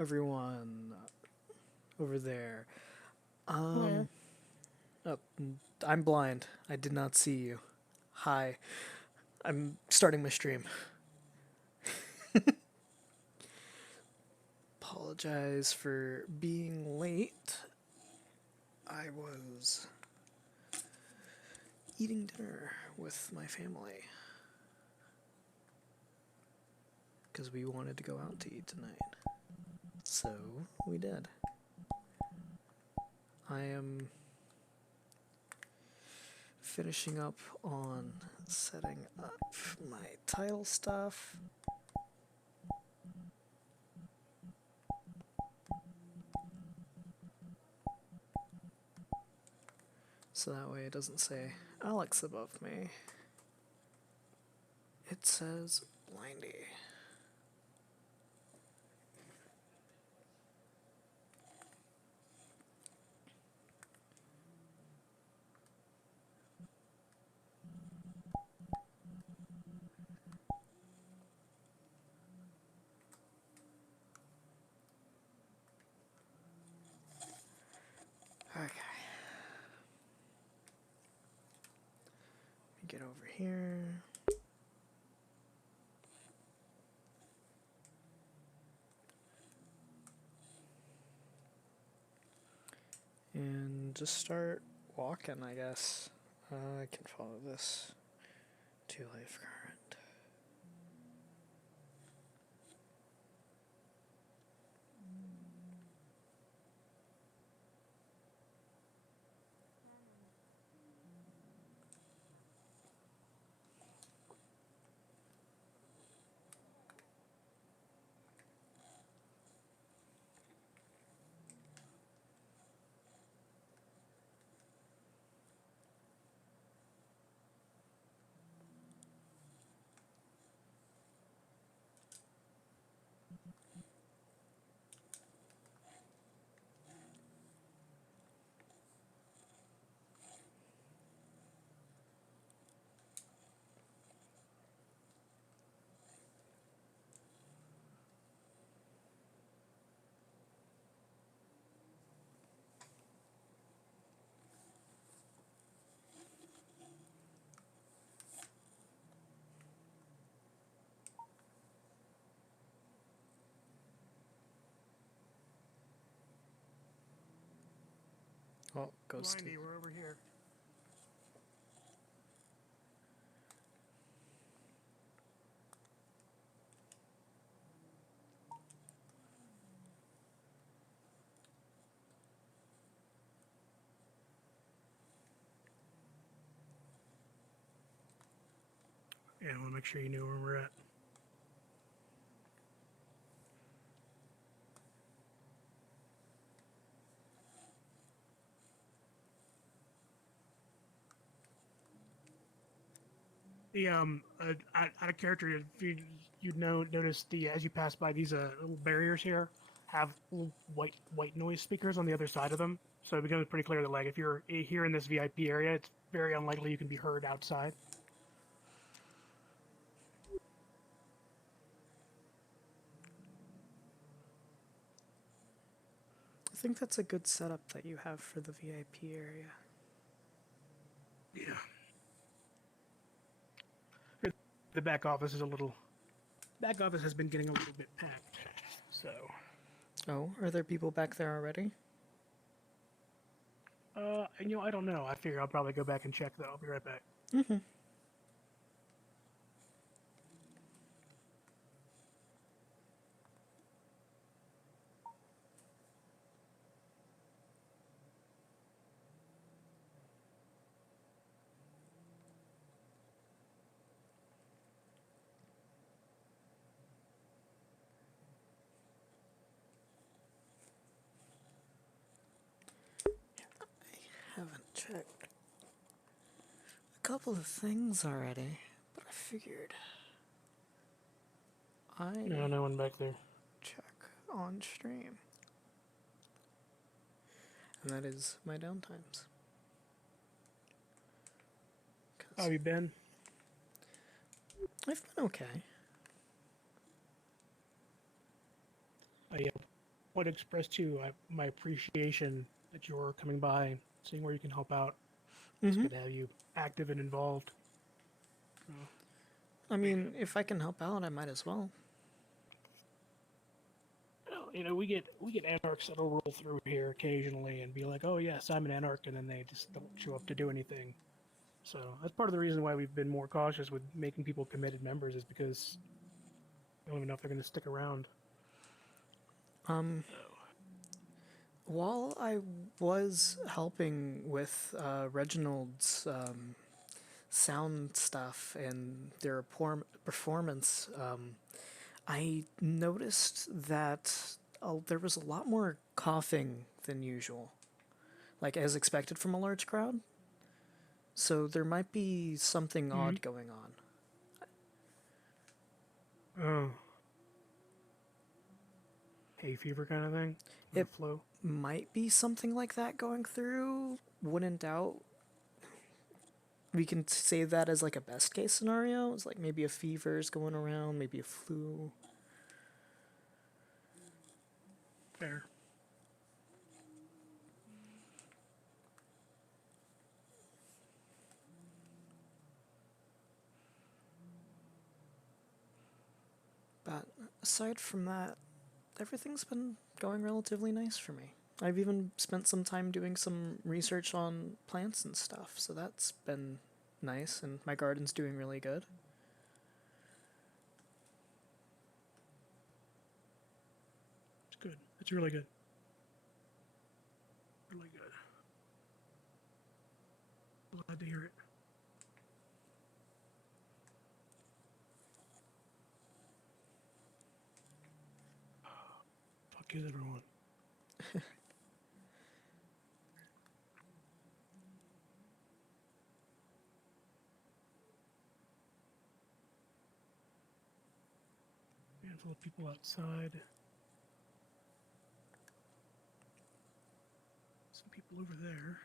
everyone over there. Yeah. Um, oh, I'm blind. I did not see you. Hi. I'm starting my stream. Apologize for being late. I was eating dinner with my family because we wanted to go out to eat tonight. So we did. I am finishing up on setting up my title stuff. So that way it doesn't say Alex above me. It says Blindy. Okay. Let me get over here. And just start walking, I guess. I can follow this to life current. Oh, ghosted. Blindy, we're over here. Yeah, I want to make sure you knew where we're at. The out of character, if you'd notice the as you pass by these little barriers here have little white noise speakers on the other side of them, so it becomes pretty clear that like if you're here in this VIP area, it's very unlikely you can be heard outside. I think that's a good setup that you have for the VIP area. Yeah. The back office is a little. Back office has been getting a little bit packed, so. Oh, are there people back there already? I don't know. I figure I'll probably go back and check though. I'll be right back. Mm-hmm. Haven't checked a couple of things already, but I figured No, I no one back there. check on stream. And that is my downtimes. How have you been? I've been okay. Yeah. want to express too my appreciation that you're coming by, seeing where you can help out. It's Mm-hmm. good to have you active and involved. So, I mean, if I can help out, I might as well. well, you know, we get anarchs that'll roll through here occasionally and be like, "Oh yes, I'm an anarch," and then they just don't show up to do anything. So that's part of the reason why we've been more cautious with making people committed members, is because we don't even know if they're going to stick around. Um, while I was helping with Reginald's sound stuff and their performance, I noticed that there was a lot more coughing than usual, like as expected from a large crowd. So there might be something odd going on. Oh, hay fever kind of thing. It Flu. might be something like that going through. Wouldn't doubt. We can say that as like a best case scenario. It's like maybe a fever is going around, maybe a flu. Fair. But aside from that, everything's been going relatively nice for me. I've even spent some time doing some research on plants and stuff, so that's been nice, and my garden's doing really good. It's good. It's really good. Really good. Glad to hear it. Fuck is everyone? Handful of people outside. Some people over there.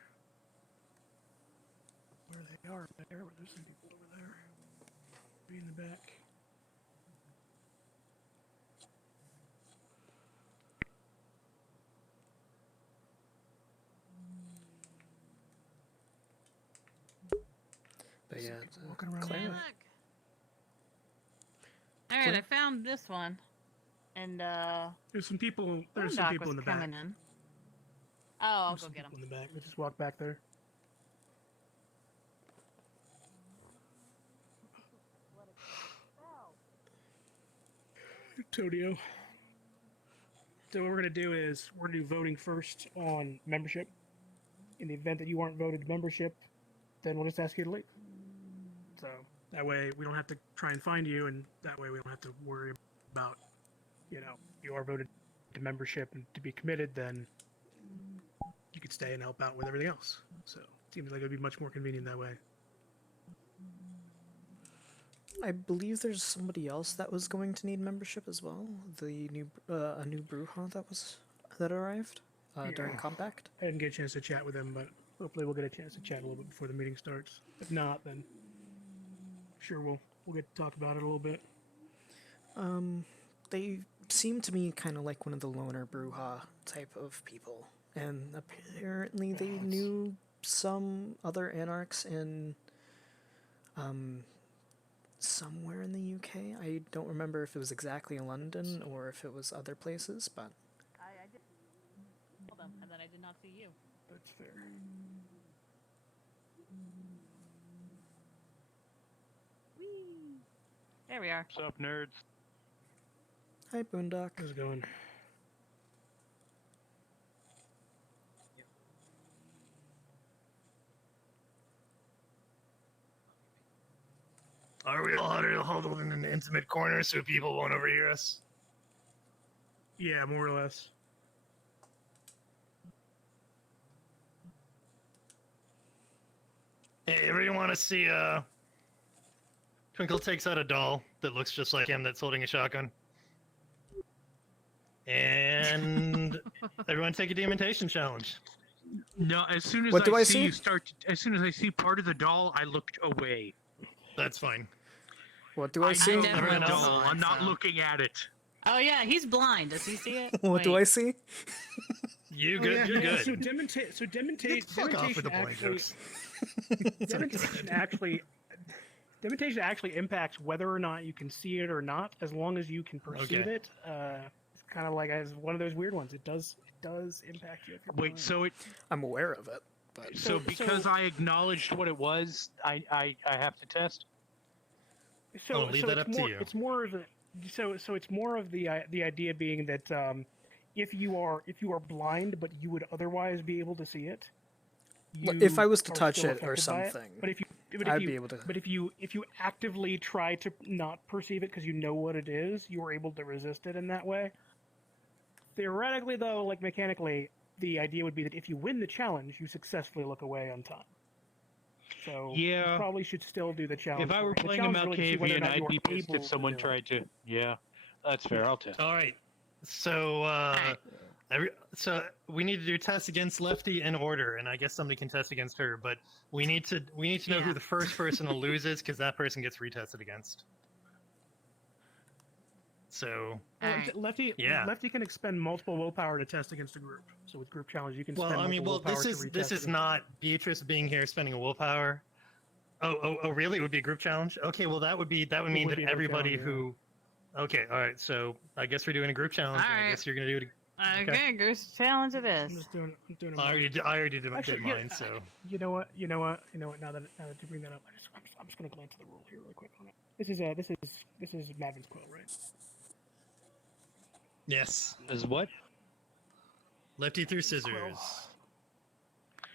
Where they are there, but there's some people over there. Be in the back. But yeah, Walking around. Claire. Hey, look. All right, I found this one, and There's some people. There's some Boondock people was in the back. coming in. Oh, I'll There's go some get him. people in the back. Let's just walk back there. Todio. So what we're gonna do is we're gonna do voting first on membership. In the event that you aren't voted membership, then we'll just ask you to leave. So that way we don't have to try and find you, and that way we don't have to worry about, you know, you are voted to membership and to be committed, then you could stay and help out with everything else. So it seems like it'd be much more convenient that way. I believe there's somebody else that was going to need membership as well. The new a new Bruja that arrived during Yeah. Compact. I didn't get a chance to chat with him, but hopefully we'll get a chance to chat a little bit before the meeting starts. If not, then sure we'll get to talk about it a little bit. They seem to me kind of like one of the loner Bruja type of people, and apparently they knew some other anarchs in somewhere in the UK. I don't remember if it was exactly London or if it was other places, but I did hold them, and then I did not see you. That's fair. Whee! There we are. What's up, nerds? hi Boondock. How's it going? Are we all huddled in an intimate corner so people won't overhear us? Yeah, more or less. Hey, everyone want to see Twinkle takes out a doll that looks just like him that's holding a shotgun. And everyone take a demontation challenge. No, as soon as What do I I see? see you start, as soon as I see part of the doll, I looked away. That's fine. What do I see? I know definitely the Everyone else? doll. saw it, I'm not so. looking at it. Oh yeah, he's blind. Does he see it? What do I see? You Oh, good? yeah, You're yeah, good. So Fuck off with the boy jokes. demontation actually impacts whether or not you can see it or not, as long as you can perceive Okay. it. It's kind of like as one of those weird ones. It does impact you. If you're Wait, blind. so it I'm aware of it, but so because I acknowledged what it was, I have to test. I'll leave that up to you. It's more of it's more of the idea being that if you are blind but you would otherwise be able to see it, if I was to are touch still it or affected by it. something, But if I'd you be able to. But if you actively try to not perceive it because you know what it is, you are able to resist it in that way. Theoretically, though, like mechanically, the idea would be that if you win the challenge, you successfully look away on time. So Yeah. you probably should still do the challenge. If I were The playing a challenge is really to see whether or Malkavian, not you I'd are be pissed able if someone to do it. tried to. Yeah, that's fair. I'll test. All right. So, so we need to do tests against Lefty in order, and I guess somebody can test against her. But we need to know who Yeah. the first person to lose is, because that person gets retested against. So, Alright. Lefty can expend multiple willpower to test against a group. So with group challenge, you can spend multiple willpower to retest this is against not Beatrice being here spending a willpower. Oh, really? It would be a group challenge? Okay, well that would mean would that be a group everybody challenge, who. Okay, all right. So I guess we're doing a group challenge. And I Alright. guess you're gonna do it. Okay, goose challenge it I'm is. just doing. I'm doing. I already did Actually, mine. So You know what? Now that you bring that up, I'm just gonna glance at the rule here really quick on it. This is Madvin's quill, right? yes, Is what? Lefty through scissors.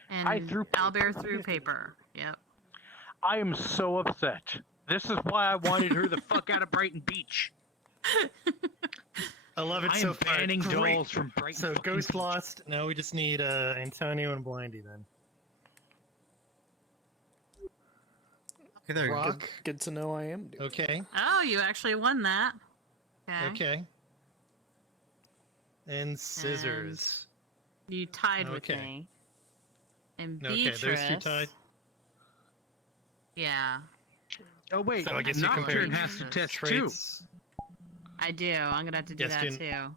And I threw Albert threw paper. Yep. I am so upset. This is why I wanted her the fuck out of Brighton Beach. I love it I so am far. banning Great. dolls from Brighton. So fucking Ghost Beach. lost. Now we just need Antonio and Blindy then. Okay, there you go. Rock, good to know I am doing. Okay. Oh, you actually won that. Okay. Okay. And scissors. You tied with Okay. me. And Okay, Beatrice. those two tied. Yeah, Oh wait, So I guess you Nocturne compare has to test too. traits. I do. I'm gonna have to do Yes, that didn't- too.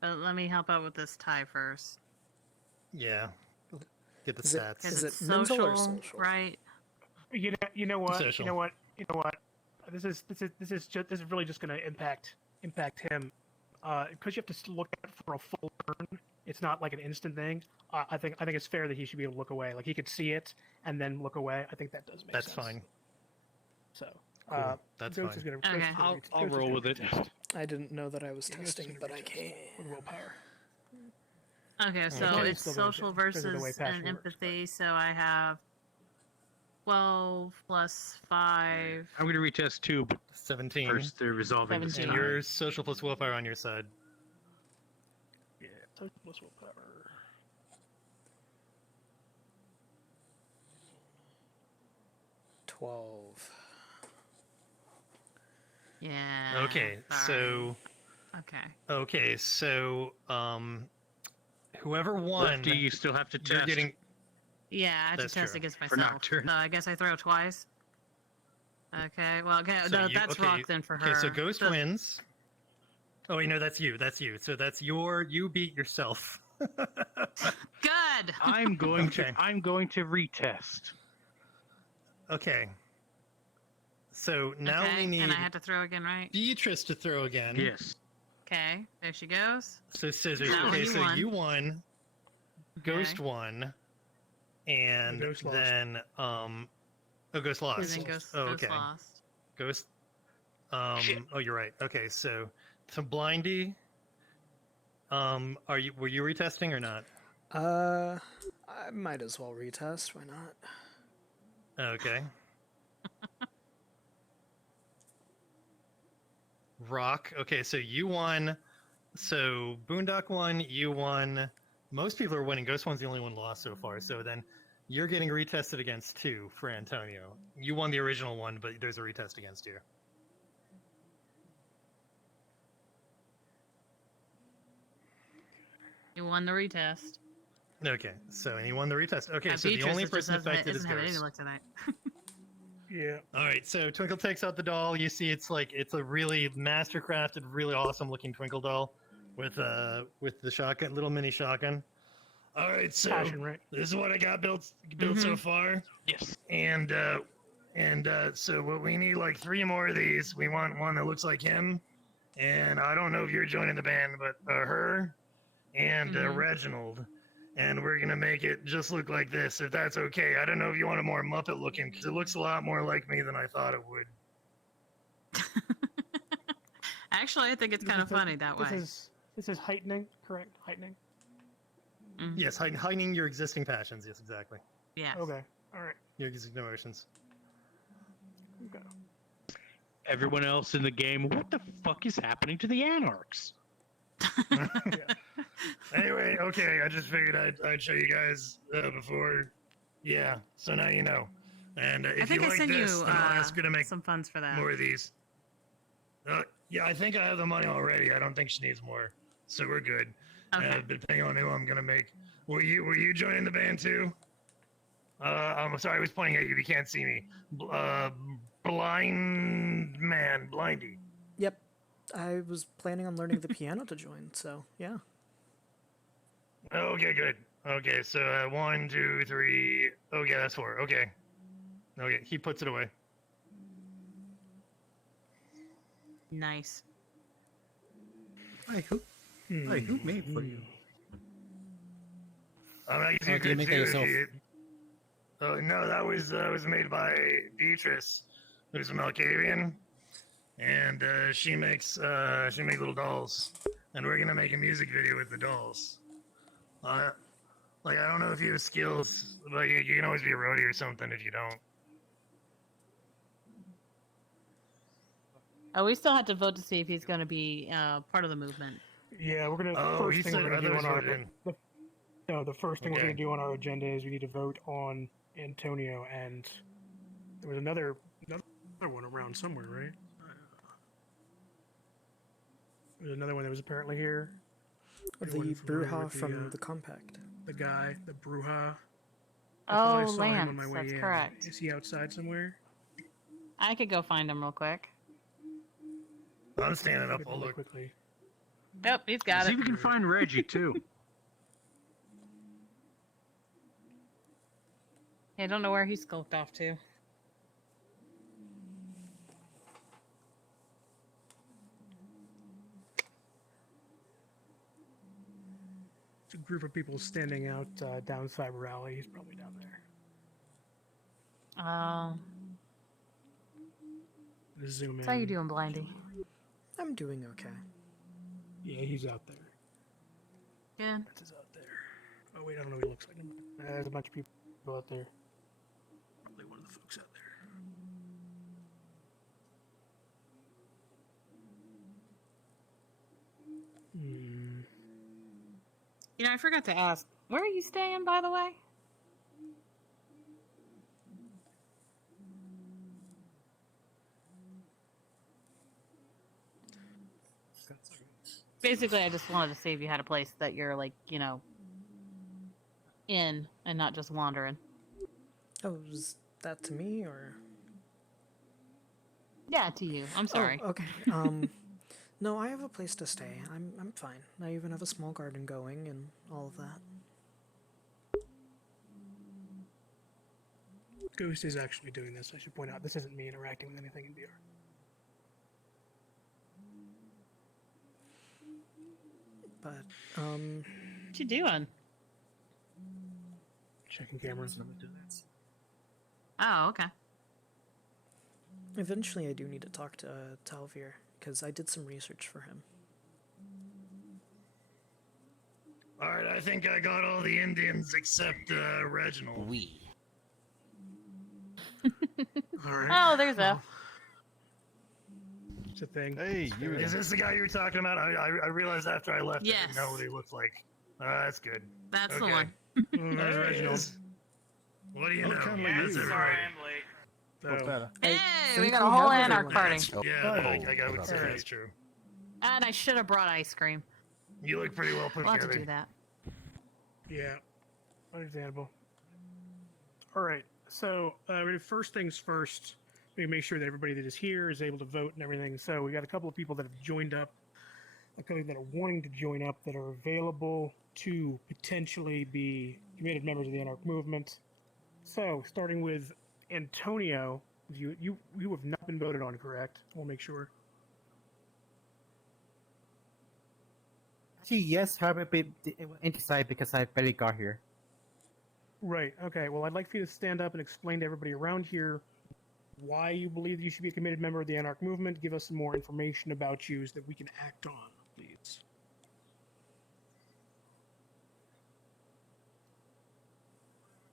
But let me help out with this tie first. Yeah. Get the Is it- stats. Because Is it's it mental or social, social? right? You know what? Social. You know what? This is really just gonna impact him. Because you have to look at it for a full turn. It's not like an instant thing. I think it's fair that he should be able to look away. Like he could see it and then look away. I think that does make That's sense. fine. So, Cool. That's Ghost fine. is gonna. Okay. Ghost is gonna I'll Ghost is roll gonna with it. retest. I didn't know that I was Yeah, Ghost is testing, gonna but I retest can. with willpower. Okay, so Okay. it's Still gonna social do it because of the way versus passion an works, but- empathy, so I have 12 plus 5. I'm gonna retest two, but 17. first they're resolving this 17. And time. your social plus willpower on your side. Yeah, so plus willpower. Yeah. Okay, so Okay. whoever won, Lefty, you still have to you're test. getting Yeah, I have to That's test true. against For myself. Nocturne. So I guess I throw twice. Okay, well, okay, So no, you- that's okay, Rock then for her. Okay, so Ghost wins. Oh wait, no, that's you. That's you. So that's you beat yourself. Good! I'm going Okay. to retest. Okay. So now okay, we need and I had to throw again, right? Beatrice to throw again. Yes. Okay, there she goes. So scissors. That one Okay, you so won. you won. Ghost Okay. won. And Ghost lost. then Ghost lost. And then Ghost, Oh, Ghost okay. lost. Ghost. Shit. Oh, you're right. Okay, so Blindy. Were you retesting or not? I might as well retest. Why not? Okay. Rock. Okay, so you won. So Boondock won. You won. Most people are winning. Ghost one's the only one lost so far. So then you're getting retested against 2 for Antonio. You won the original one, but there's a retest against you. You won the retest. Okay, so and you won the retest. Okay, so Beatrice the only just person doesn't, affected is doesn't have any Ghost. luck tonight. Yeah. All right, so Twinkle takes out the doll. You see, it's a really master-crafted, really awesome-looking Twinkle doll with the shotgun, little mini shotgun. All right, so Passion, right? this is what I got built Mm-hmm. so far, Yes. and so what we need like 3 more of these. We want one that looks like him, and I don't know if you're joining the band, but her and Mhm. Reginald. And we're gonna make it just look like this, if that's okay. I don't know if you want it more Muppet looking, because it looks a lot more like me than I thought it would. Actually, I think it's This kind is of the- funny that way. This is heightening, correct? Heightening. Mhm. Yes, heightening your existing passions. Yes, exactly. Yes. Okay. All right. Your existing emotions. Okay. Everyone else in the game, what the fuck is happening to the Anarchs? Anyway, okay, I just figured I'd show you guys before. Yeah, so now you know. And I if think you I like sent this, you then I'll ask her to make some funds for that. more of these. Yeah, I think I have the money already. I don't think she needs more, so we're good. Okay. Depending on who I'm gonna make. Were you joining the band too? I'm sorry, I was pointing at you. You can't see me. Blind man, blindy. Yep. I was planning on learning the piano to join, so yeah. Okay, good. Okay, so 1, 2, 3. Okay, that's 4. Okay. Okay, he puts it away. Nice. Hey, who made for you? I mean, I guess you Oh, did you could make that too if yourself? you- Oh no, that was made by Beatrice, who's a Malkavian, and she makes little dolls, and we're gonna make a music video with the dolls. Like I don't know if you have skills, but you can always be a roadie or something if you don't. Oh, we still have to vote to see if he's going to be part of the movement. Yeah, we're gonna. Oh, he first thing said we're gonna do others on our. voted in. The first thing we're Okay. gonna do on our agenda is we need to vote on Antonio, and there was another one around somewhere, right? There's another one that was apparently here. The Anyone familiar Bruja with the, from the compact. The guy, the Bruja. I thought I Oh, saw him on my Lance, way that's in. correct. Is he outside somewhere? I could go find him real quick. I'm standing up. Look I'll really look. quickly. Yep, he's got See it. if we can find Reggie too. I don't know where he skulked off to. It's a group of people standing out down Cyber Rally. He's probably down there. Just zoom in. How you doing, Blindy? I'm doing okay. Yeah, he's out there. Good. That's out there. Oh wait, I don't know what he looks like. There's a bunch of people out there. Probably one of the folks out there. Hmm. You know, I forgot to ask, where are you staying, by the way? Basically, I just wanted to see if you had a place that you're, like, you know, in and not just wandering. Oh, was that to me or? Yeah, to you. I'm sorry. Oh, okay. No, I have a place to stay. I'm fine. I even have a small garden going and all of that. Ghost is actually doing this. I should point out this isn't me interacting with anything in VR. But What you doing? Checking cameras. Oh, okay. eventually I do need to talk to Talvir because I did some research for him. All right, I think I got all the Indians except Reginald. We. All right. Oh, there's Well, F. It's a thing. Hey, you. Is this the guy you were talking about? I realized after I left I Yes. didn't know what he looked like. That's good. That's the Okay. one. There's There he Reginald. is. What do you Oh, know? kinda How's like you. everybody? Felt better. Hey, we think got a we whole have Anarch everyone. party. Oh, Yeah, I would say Alright. that's true. And I should have brought ice cream. You look pretty well put We'll have to together. do that. Yeah, understandable. All right, so first things first. we make sure that everybody that is here is able to vote and everything. So we got a couple of people that have joined up, a couple that are wanting to join up that are available to potentially be committed members of the Anarch movement. So starting with Antonio, you have not been voted on, correct? We'll make sure. Actually, yes, however, inside because I barely got here. Right. Okay. Well, I'd like for you to stand up and explain to everybody around here why you believe you should be a committed member of the Anarch movement. Give us some more information about you so that we can act on, please.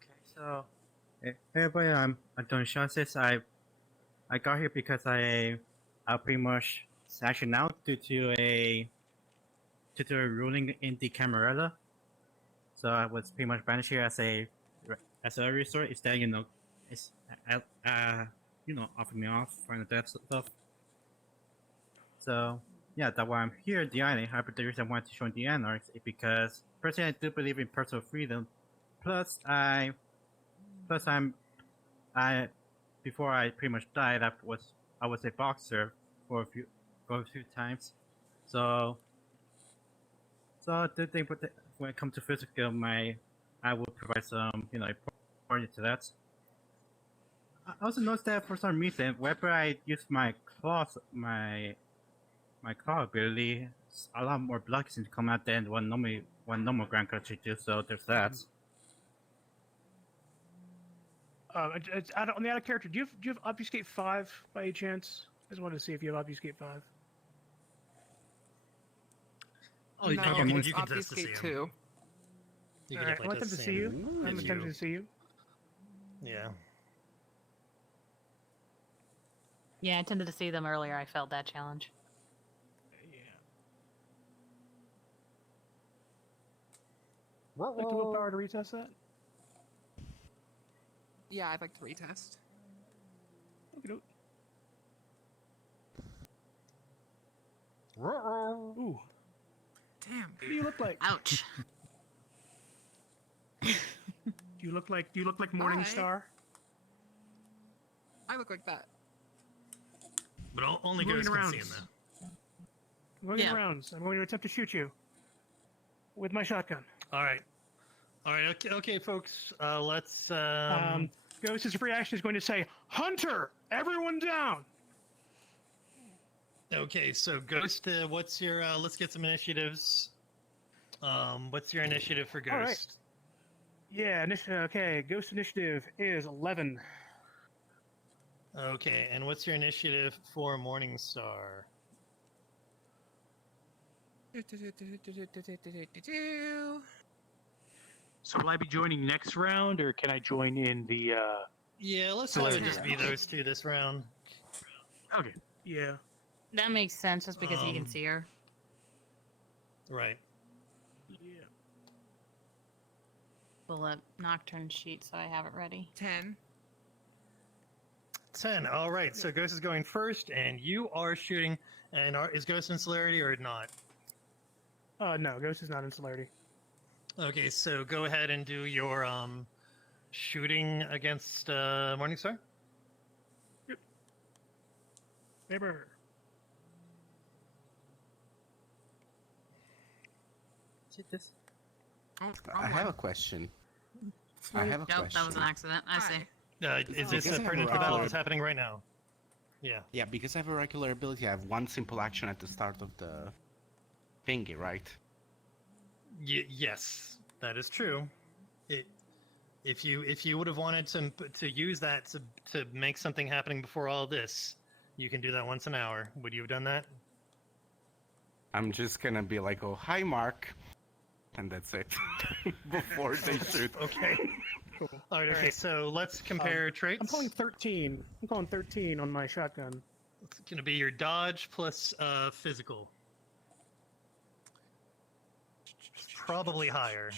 Okay, so hey everybody, I'm Antonio Chances. I got here because I pretty much sanctioned out due to a ruling in the Camarilla. So I was pretty much banished here as a resort. Instead, it's offering me off for the death stuff. So yeah, that's why I'm here. The reason I wanted to join the Anarchs is because personally I do believe in personal freedom. Plus before I pretty much died, I was a boxer for a few times. So I do think when it comes to physical, I will provide some important to that. I also noticed that for some reason, whenever I use my claw ability, a lot more blood seems to come out than one normal ground country do. So there's that. On the out of character, do you have Obfuscate 5 by any chance? I just wanted to see if you have Obfuscate 5. Oh, No, you it's can test to see Obfuscate him. 2. You All can right, I want them to test see you. him I'm if attempting you- to see you. Yeah. Yeah, I attempted to see them earlier. I failed that challenge. Yeah. Like the willpower to retest that? Yeah, I'd like to retest. Okey-doke. Ooh, Damn. what do you look like? Ouch. Do you look like Morningstar? I look like that. But only Moving ghosts can around. see him though. I'm going Yeah. around. I'm going to attempt to shoot you with my shotgun. All right. Okay, folks. Let's. Ghost's free action is going to say, "Hunter, everyone down." Okay, so Ghost, what's your? Let's get some initiatives. What's your initiative for Ghost? All right. Yeah, okay. Ghost initiative is 11. Okay, and what's your initiative for Morningstar? So will I be joining next round, or can I join in the? Yeah, let's So let it let's- just be those two this round. Okay. Yeah. That makes sense just because he can Um, see her. Right. Yeah. Pull up Nocturne sheet so I have it ready. 10. 10. All right. So Ghost is going first, and you are shooting. And is Ghost in celerity or not? No, Ghost is not in celerity. Okay, so go ahead and do your shooting against Morningstar. Paper. See this? Oh, I have a question. I have a Nope, question. that was an accident. I see. Is this Because a I have pertinent a to battle regular- that's happening right now? Yeah. Yeah, because I have a regular ability, I have one simple action at the start of the thingy, right? Yes, that is true. If you would have wanted to use that to make something happening before all this, you can do that once an hour. Would you have done that? I'm just gonna be like, oh, hi, Mark. And that's it. Before they shoot. Okay. Cool. All right. Okay. Alright. So let's compare traits. I'm calling 13. I'm calling 13 on my shotgun. It's gonna be your dodge plus physical. Probably higher.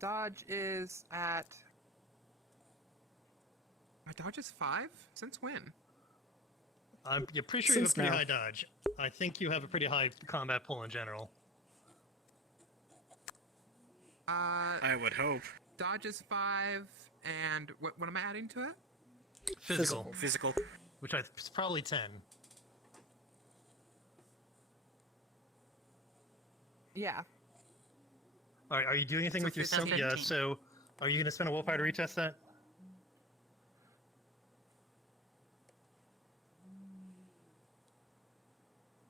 Dodge is at... My dodge is 5? Since when? I'm pretty sure you have a Since pretty now. high dodge. I think you have a pretty high combat pull in general. I would hope. Dodge is 5, and what am I adding to it? Physical. Physical. Which it's probably 10. Yeah. All right, are you doing anything So with your physical. simple? Yeah. 15. So, are you going to spend a willpower to retest that?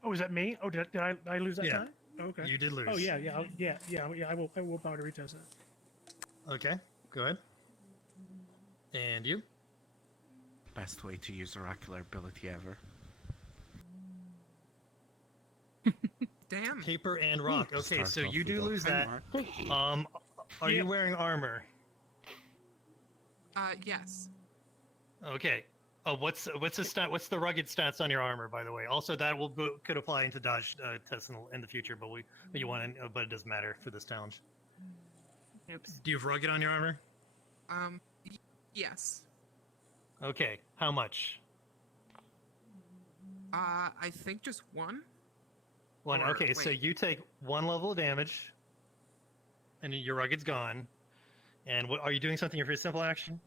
Oh, is that me? Oh, did I lose that Yeah. time? Okay. You did lose. Oh yeah, yeah. I will power to retest that. Okay, go ahead. And you? Best way to use oracular ability ever. Damn. Paper and rock. Okay, Start so off you with do a lose high that. mark. Are you wearing armor? Yes. Okay. Oh, what's the stat? What's the rugged stats on your armor, by the way? Also, that could apply into dodge tests in the future, but but it doesn't matter for this challenge. Oops. Do you have rugged on your armor? Yes. Okay. How much? I think just one. One. Or- Okay, so wait. you take 1 level of damage, and your rugged's gone. And what are you doing? Something for your simple action?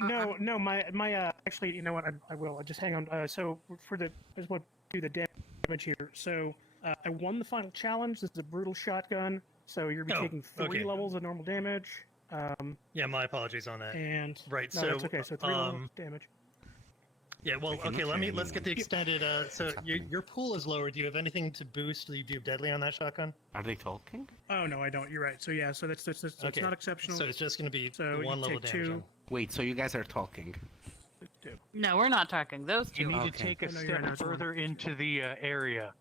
No. My actually, you know what? I will. Just hang on. So for the, I just want to do the damage here. So I won the final challenge. This is a brutal shotgun. So you're gonna be taking 3 okay. levels of normal damage. Yeah, my apologies on that. And Right. no, so that's okay. So 3 levels of damage. Yeah, well, I cannot okay. hear Let's get the anyone. extended. So What's happening? your pool is lower. Do you have anything to boost? Do you have deadly on that shotgun? Are they talking? Oh no, I don't. You're right. So yeah. So that's it's Okay. not exceptional. So it's just going to be So you 1 level take damage. 2. then. Wait, so you guys are talking? No, we're not talking. Those You two. need to Okay. take a I know you're right, step it's one. further into the area.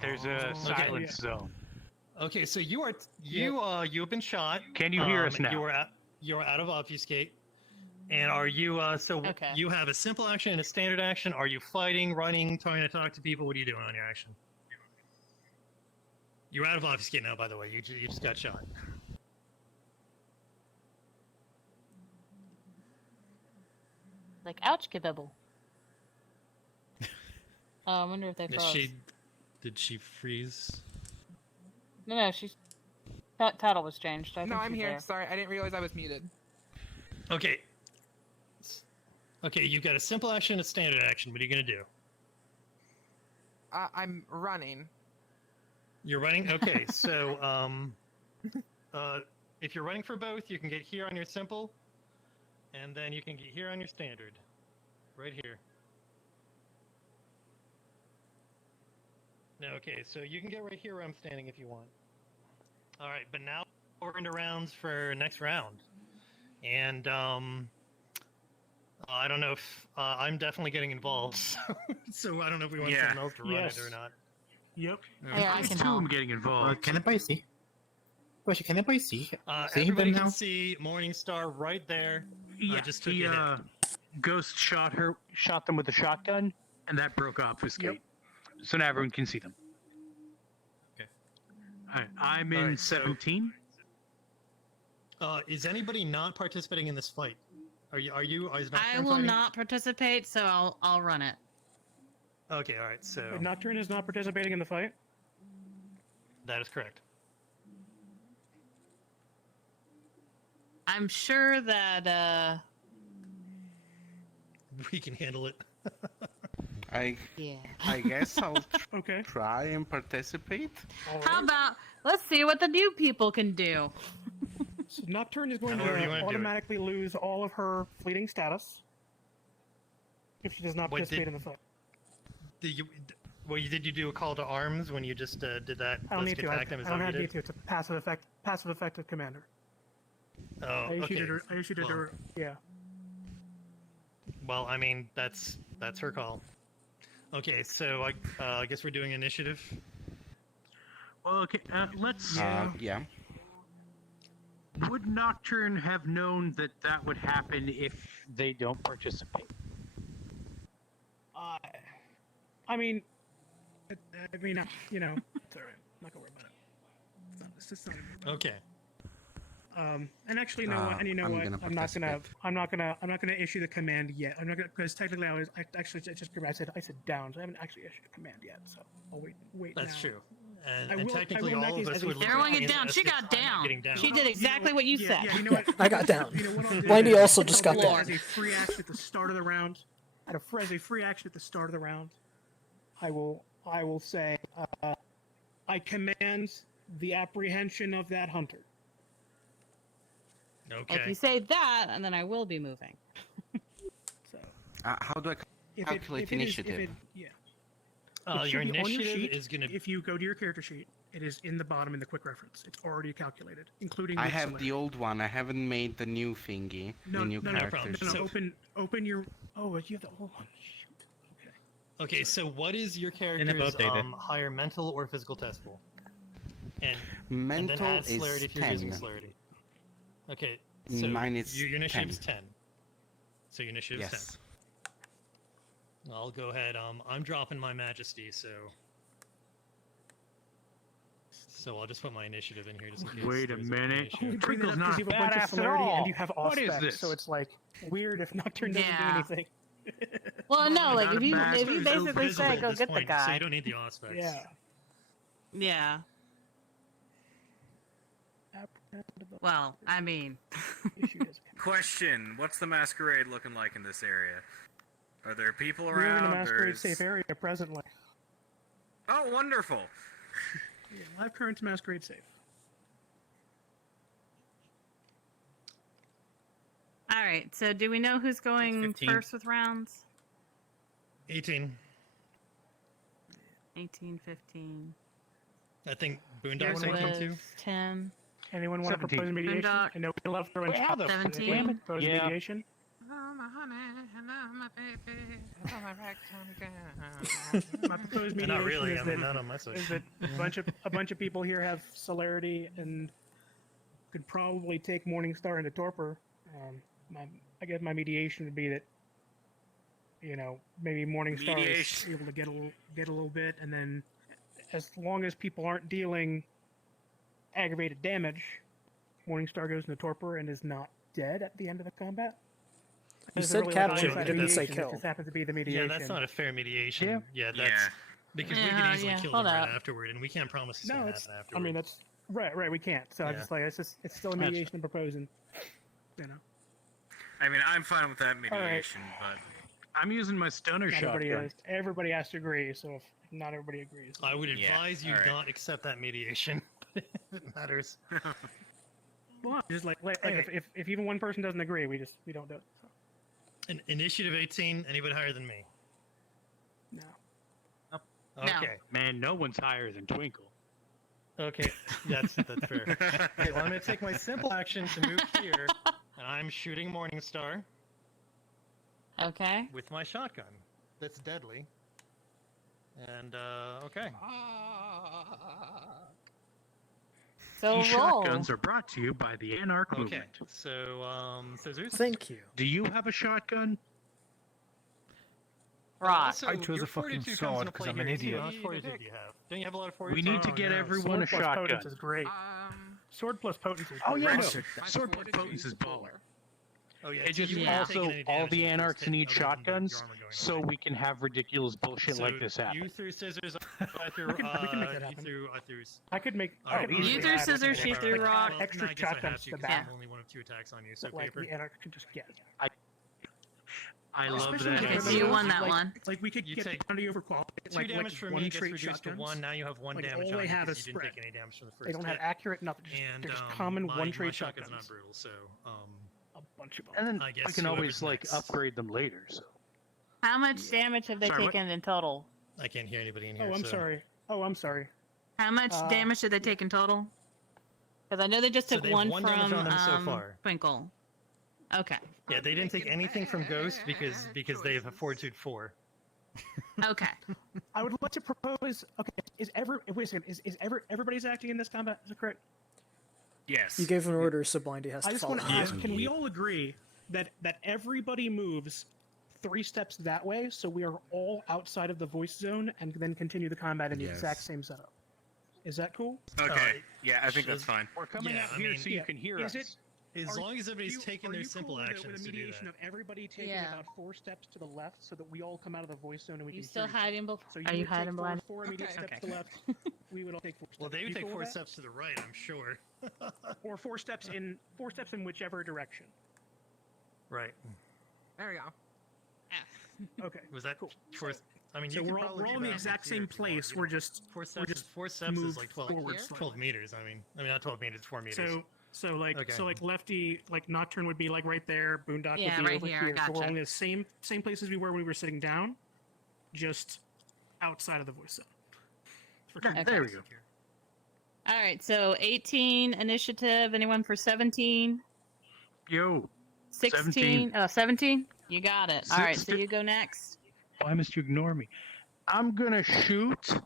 There's a Oh. silence zone. Okay, so you have been shot. Can you hear us now? You are out of obfuscate. And are you so Okay. you have a simple action and a standard action? Are you fighting, running, trying to talk to people? What are you doing on your action? You're out of obfuscate now, by the way. You just got shot. Like, ouch, kibibble. I wonder if they froze. Did she freeze? No, she's... Title was changed. I No, think I'm she's here. there. Sorry, I didn't realize I was muted. Okay. Okay, you've got a simple action and a standard action. What are you gonna do? I'm running. You're running? Okay, so if you're running for both, you can get here on your simple, and then you can get here on your standard. Right here. No, okay, so you can get right here where I'm standing if you want. Alright, but now we're into rounds for next round. And I don't know if I'm definitely getting involved, so I don't know if we want Yeah. someone else to run Yes. it or not. Yep. Yeah, I There's can two of help. them getting involved. Can anybody see? Question, can anybody see? See him Everybody now? can see Morningstar right there. Yeah, just took the a hit. ghost shot them with a shotgun, and that broke obfuscate. So now everyone can see them. Okay. Alright, I'm in Alright, so- 17. Is anybody not participating in this fight? Is I Nocturne will fighting? not participate, so I'll run it. Okay, all right. So Nocturne is not participating in the fight. that is correct. I'm sure that We can handle it. yeah. I guess I'll Okay. try and participate. How about let's see what the new people can do. So Nocturne is going However you to wanna do it. automatically lose all of her fleeting status if she does not Wait, participate in the fight. Did you do a call to arms when you just did that? I don't need Let's to. I attack them, is that don't what have you need to. It's a passive effect. Passive effective commander. did? Oh, I issued okay. it. I issued it. Well. Yeah. Well, I mean that's her call. Okay, so I guess we're doing initiative. Well, okay, let's. Yeah. Would Nocturne have known that that would happen if they don't participate? I mean, you know, it's alright. I'm not gonna worry about it. It's just not. Okay. And actually, you know what? And you know I'm what? gonna I'm not gonna. participate. I'm not gonna issue the command yet. I'm not gonna because technically I said down. So I haven't actually issued a command yet. So I'll wait. That's now. true. And, I and will- I technically, will in that all of case, us as a would look Everyone at get me down. as She if got I'm not down. getting down. She did exactly what you said. You know what? I got down. You know what I'll do Blindy is also just I'll got do down. As a free action at the start of the round, as a free action at the start of the round, I will say, I command the apprehension of that hunter. If Okay. you say that, and then I will be moving. So How do I calculate initiative? Yeah. Your It should be on your initiative sheet. is going to. If you go to your character sheet, it is in the bottom in the quick reference. It's already calculated, including. I with have the celerity. old one. I haven't made the new thingy. No, the new no, no, character no, So- open your. Oh, you have the old one. Shoot. Okay. Okay, so what is your both character's data. higher mental or physical test pool? And Mental then add is celerity if you're 10. using celerity. Okay, so Mine is your initiative is 10. 10. So your initiative is 10. Yes. I'll go ahead. I'm dropping my majesty, so I'll just put my initiative in here just in case. Wait a there's minute. issue. You bring that Twinkle's up not because you have a bunch of badass at celerity all. and you have What is aspect, this? so it's like weird if Nocturne doesn't Yeah. do anything. Well, no, like not if a you bad if you thing. basically Visible say at go this get the point, so guy. you don't need the aspects. Yeah. Yeah. Well, I mean, Question: what's the masquerade looking like in this area? Are there people We're in around? the or masquerade is- safe area presently. Oh, wonderful! Yeah, live current masquerade safe. all right. So, do we know who's going 15. first with rounds? 18. 18, 15. I think Boondock Yours said come too. was 10. Anyone want to 17. propose mediation? Boondock. I know we love throwing Well, how shots. the but 17. anyone propose Yeah. mediation? Oh, my honey, hello, my baby. Hello, my ragtime My proposed Not mediation really. is I mean, that, not on my side. is that a bunch of people here have celerity and could probably take Morningstar into torpor. I guess my mediation would be that, you know, maybe Morningstar is Mediation. able to get a little bit, and then as long as people aren't dealing aggravated damage, Morningstar goes into torpor and is not dead at the end of the combat. You Is it said really like a capture, you one-sided didn't say mediation? It kill. just happens to be the Yeah, mediation. that's not a fair mediation. Yeah. Yeah, that's Yeah. because we Yeah, could easily yeah, kill hold them right up. afterward, and we can't promise it's No, gonna it's. happen I afterward. mean, that's right. We can't. So I Yeah. just like it's still a That's- mediation I'm proposing. You know, I mean, I'm fine with that mediation, but I'm using my stunner not everybody shotgun. is. Everybody has to agree. So if not everybody agrees, I would Yeah, advise you alright. not accept that mediation. if it matters. well, just like if even one person doesn't agree, we don't do it. So, Initiative 18. Anybody higher than me? no. Okay. Man, no one's higher than Twinkle. Okay. That's fair. Okay, well, I'm gonna take my simple action to move here, and I'm shooting Morningstar Okay. with my shotgun. That's deadly. And okay. So These roll. shotguns are brought to you by the Anarch Okay. Movement. So Scissors. Thank you. Do you have a shotgun? Rock. Also, I chose your a fucking 42 comes sword into 'cause play I'm an here, too. idiot. How much fortitude do you have? Don't you have a lot of fortitude? We need to get no. everyone a Sword plus shotgun. potence is great. Sword plus potence is Oh great. yeah, no. Right. Sword plus potence is baller. Oh yeah. It so just you Yeah. wouldn't take also any all damage the if it's anarchs taken need other than your shotguns, armor going so away. we can have ridiculous bullshit So like this happen. You threw scissors. I threw. We can make that happen. I threw. I could make. Alright, I could you easily threw add, scissors, like, she like, threw like, rock. add extra I guess I have shotguns to to 'cause that. I have only one of two attacks on you. So That, like paper. the anarch can just get. I love Especially that. Okay, if so it's you like- won that like- one. Like we could You get take bounty overqualified. 2 damage from one me gets trait reduced to shotguns. 1. Now you have 1 Like, damage all on they you have because is you didn't take spread. any damage from the first They don't have hit. accurate, nothing. And They're just common my one-trait shotgun's shotguns. not brutal, so A bunch of them. And then I guess we can always whoever's like next. upgrade them later. So How much damage have they Sorry, what? taken in total? I can't hear anybody in here. Oh, I'm so. sorry. Oh, I'm sorry. How much damage did they take in total? Because I know they just So took they have one one from damage on them so far. Twinkle. Okay. Yeah, they didn't take anything from Ghost because they have a Fortitude 4. Okay. I would like to propose. Okay, wait a second. Everybody's acting in this combat? Is that correct? yes. You gave an order, so Blindy has I to just follow. want to ask: can we all agree that everybody moves 3 steps that way, so we are all outside of the voice zone, and then continue the combat in the exact same setup? Is that cool? Okay. Yeah, I think that's fine. we're coming Yeah, out I here mean- so you can hear Is us. As long as everybody's taking their you simple cool with actions a to do mediation that. of everybody taking Yeah. about 4 steps to the left, so that we all come out of the voice zone and we You can still hear each other. hiding So Are you would take hiding behind- four immediate Okay. steps to the left. We would all take 4 steps. Well, they would You take cool 4 with that? steps to the right, I'm sure. Or 4 steps in whichever direction. Right. There we go. Okay. Was that Cool. four? I mean, So you could we're all probably in do the that exact here same if you want, place. you We're know. just 4 steps. just 4 steps move is like 12. forward Here? slightly. 12 meters. I mean, not 12 meters. 4 meters. So like Okay. Lefty, like Nocturne would be like right there. Boondock Yeah, would be right over here, here. So we're gotcha. in the same places we were when we were sitting down, just outside of the voice zone. For Yeah, context. there we go. All right, so 18 initiative. Anyone for 17? Yo, 16? 17. 17? You got it. All right, so Sixty- you go next. why must you ignore me? I'm gonna shoot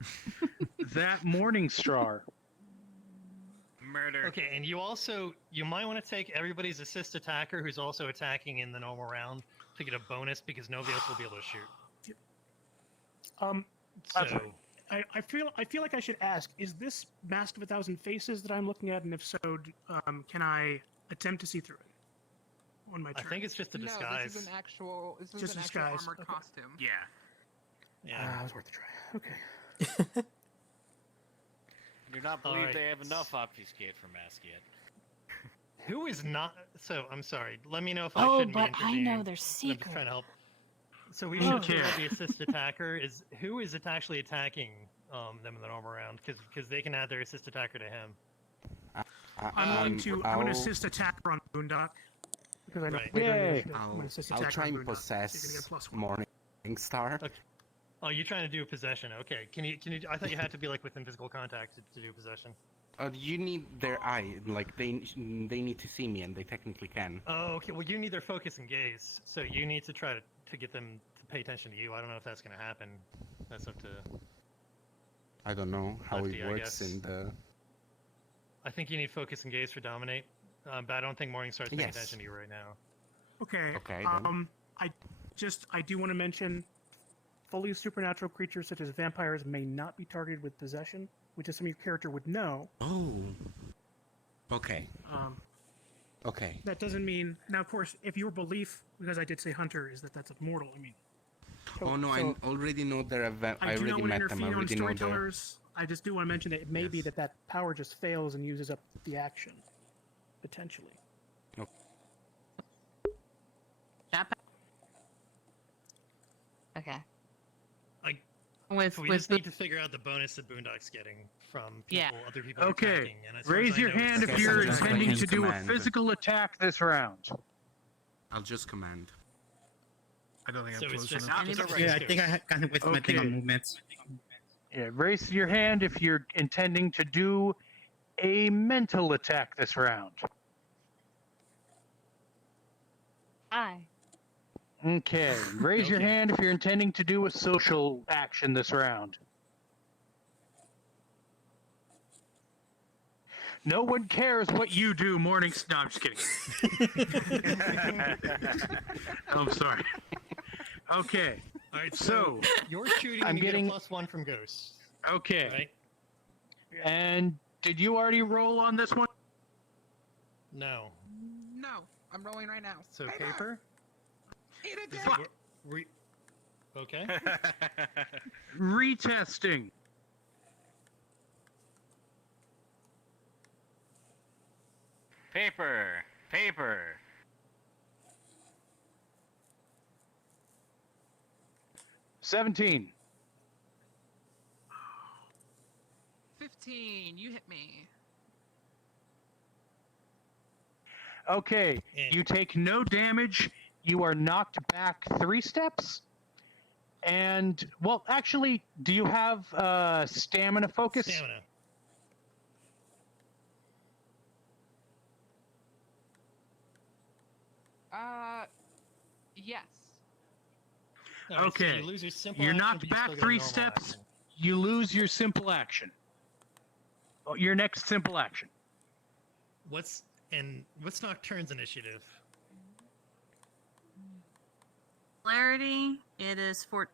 that morning star. Murder. Okay, and you might want to take everybody's assist attacker who's also attacking in the normal round to get a bonus because nobody else will be able to shoot. I'm So, sorry. I feel like I should ask: is this Mask of a Thousand Faces that I'm looking at, and if so, can I attempt to see through it on my I turn? think it's just a No, disguise. this is an actual. This is Just an a actual disguise, armored okay. costume. Yeah. Yeah. it was worth a try. Okay. Do not believe Alright. they have enough obfuscate for mask yet. Who is not? So I'm sorry. Let me know if I Oh, shouldn't be but I intervening. know they're I'm just secret. trying to help. So we should Okay. figure out the assist attacker is who is it actually attacking them in the normal round because they can add their assist attacker to him. I'm going I'll- to assist attacker on Boondock because I know Right. later in the Yay. initiative, I'm I'll, gonna assist I'll attacker try on and Boondock, so you're gonna get possess a +1. Morning Star. Okay. Oh, you're trying to do possession. Okay. Can you? I thought you had to be like within physical contact to do possession. You need their eye. Like they need to see me, and they technically can. Oh, okay. Well, you need their focus and gaze, so you need to try to get them to pay attention to you. I don't know if that's going to happen. That's up to. I don't know how Lefty, it I works guess. in the. I think you need focus and gaze for dominate, but I don't think Morningstar's paying Yes. attention to you right now. Okay. Okay, then. I do want to mention, fully supernatural creatures such as vampires may not be targeted with possession, which is something your character would know. Oh. Okay. Okay. That doesn't mean now. Of course, if your belief, because I did say hunter, is that that's immortal. I mean. Oh no, I already know their event. I do already not want to met them. I intervene on already know their. storytellers. I just do want to mention that it may be Yes. that power just fails and uses up the action, potentially. Okay. I- With We with just need to figure out the bonus that Boondock's getting from people, Yeah. other people Okay. attacking. And as far as Raise I your know, it's hand if Okay, you're so just intending like to do a command. physical attack this round. I'll just command. I don't think So I'm it's close just, enough. just a Yeah, I right think I kind of wasted my thing on Okay. movements. Yeah, raise your hand if you're intending to do a mental attack this round. Hi. Okay. Raise your Okay. hand if you're intending to do a social action this round. No one cares what you do, morning. No, I'm just kidding. I'm sorry. Okay. All right, So, you're shooting I'm and you getting- get a +1 from Ghost, Okay. right? And did you already roll on this one? No. No, I'm rolling right now. So Paper. paper? Eat it, Is Dick. it- we- Okay. Retesting. Paper! Paper! 17. 15. You hit me. Okay. And- You take no damage. You are knocked back 3 steps. And, well, actually, do you have stamina focus? Stamina. Yes. All right, so Okay. you lose your simple You're action, knocked but you back still get a 3 normal steps. action. You lose your simple action. Oh, your next simple action. What's Nocturne's initiative? Clarity. It is 4.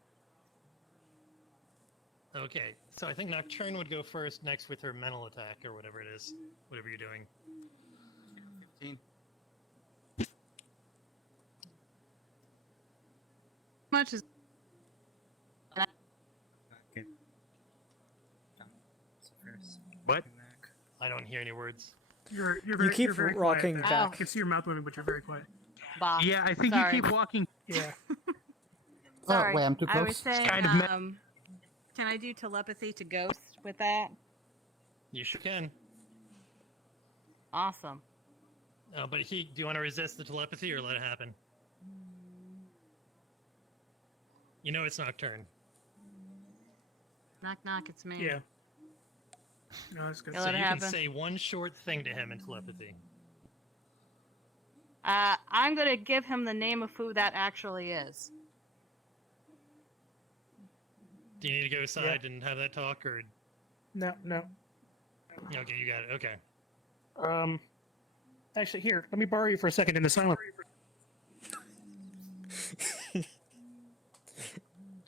Okay, so I think Nocturne would go first, next with her mental attack or whatever it is, whatever you're doing. 15. Much is Okay. So first, What? back. I don't hear any words. You're You very, keep you're very rocking quiet. back. I can see your mouth moving, but you're very quiet. Bah. Yeah, I think Sorry. you keep walking. Yeah. sorry. wait, I'm too I was close. saying, Kind of me- can I do telepathy to ghost with that? You sure can. Awesome. But do you want to resist the telepathy or let it happen? You know it's nocturne. Knock knock, it's me. Yeah. No, that's good. Yeah, So let it you can happen. say one short thing to him in telepathy. I'm gonna give him the name of who that actually is. Do you need to go aside and have that talk, or No. okay, you got it. Okay. Actually, here, let me borrow you for a second in the silent.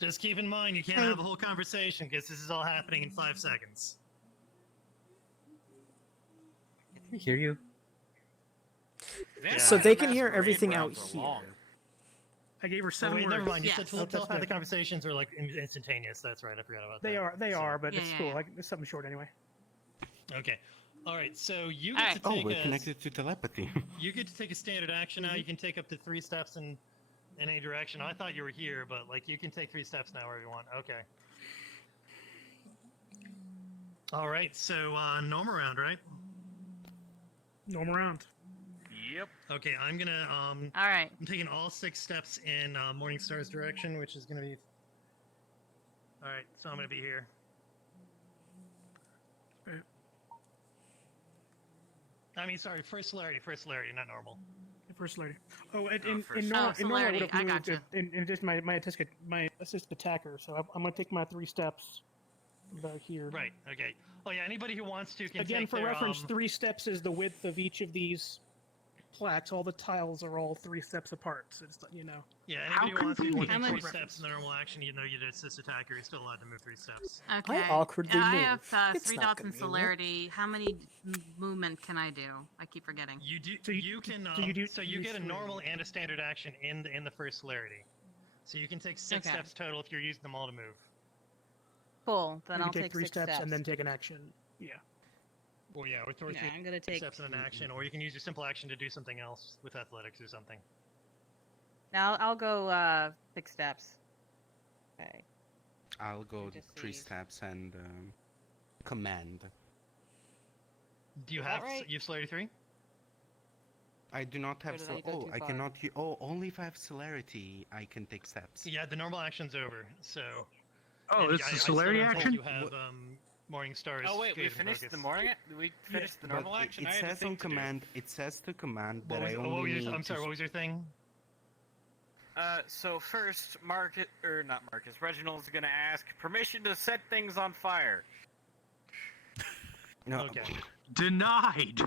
Just keep in mind you can't have a whole conversation because this is all happening in 5 seconds. Can we hear you? So they can hear everything out here. I gave her Oh, 7 wait, words. never mind. You Yes. said Oh, that's telepathic good. conversations are like instantaneous. That's right. I forgot about They that. they So- are, but Yeah, it's yeah, cool. yeah. It's something short anyway. Okay. All right. So you All get right. to Oh, take we're a connected to telepathy. you get to take a standard action now. You can take up to 3 steps in any direction. I thought you were here, but like you can take 3 steps now wherever you want. Okay. All right. So normal round, right? Normal round. Yep. Okay. I'm gonna All right. I'm taking all 6 steps in Morningstar's direction, which is gonna be. All right. So I'm gonna be here. I mean, sorry, first celerity, not normal. The first lady. Oh, and, Oh, in, first- in normal, Oh, in normal I would celerity, have I moved gotcha. in just my assist attacker. So I'm gonna take my 3 steps about here. Right. Okay. Oh yeah. Anybody who wants to can Again, take for their, reference, 3 steps is the width of each of these plaques. All the tiles are all 3 steps apart. So it's you know. Yeah. How Anybody who wants to convenient. take How 3 many- steps in the normal action, even though you did assist attacker, you're still allowed to move 3 steps. Okay. awkwardly I have move. It's 3 not dots in convenient. celerity. How many movement can I do? I keep forgetting. You do. So you can. so you do- so you you do get a 3. normal and a standard action in the first celerity. So you can take 6 Okay. steps total if you're using them all to move. Cool. Then you I'll can take 3 6 steps. and then take an action. Yeah. Or yeah, or 3 Yeah, I'm gonna take. steps in an action, or you can use your simple action to do something else with athletics or something. Now I'll go 6 steps. Okay. I'll go Just 3 save. steps and command. Do you Is have that right? you have celerity 3? I do not have. did I go Oh, too I far? cannot. Oh, only if I have celerity, I can take steps. Yeah, the normal action's over. So. Oh, and this I is still celerity don't think action? You have Morningstar's. Oh wait, we gaze and finished focus. the morning. We finished the But normal action. It I had a says thing on to do. command. It says to command What that was, I what only was need your, I'm sorry. to. What was your thing? So first, Marcus or not Marcus, Reginald's gonna ask permission to set things on fire. No, Okay. Denied.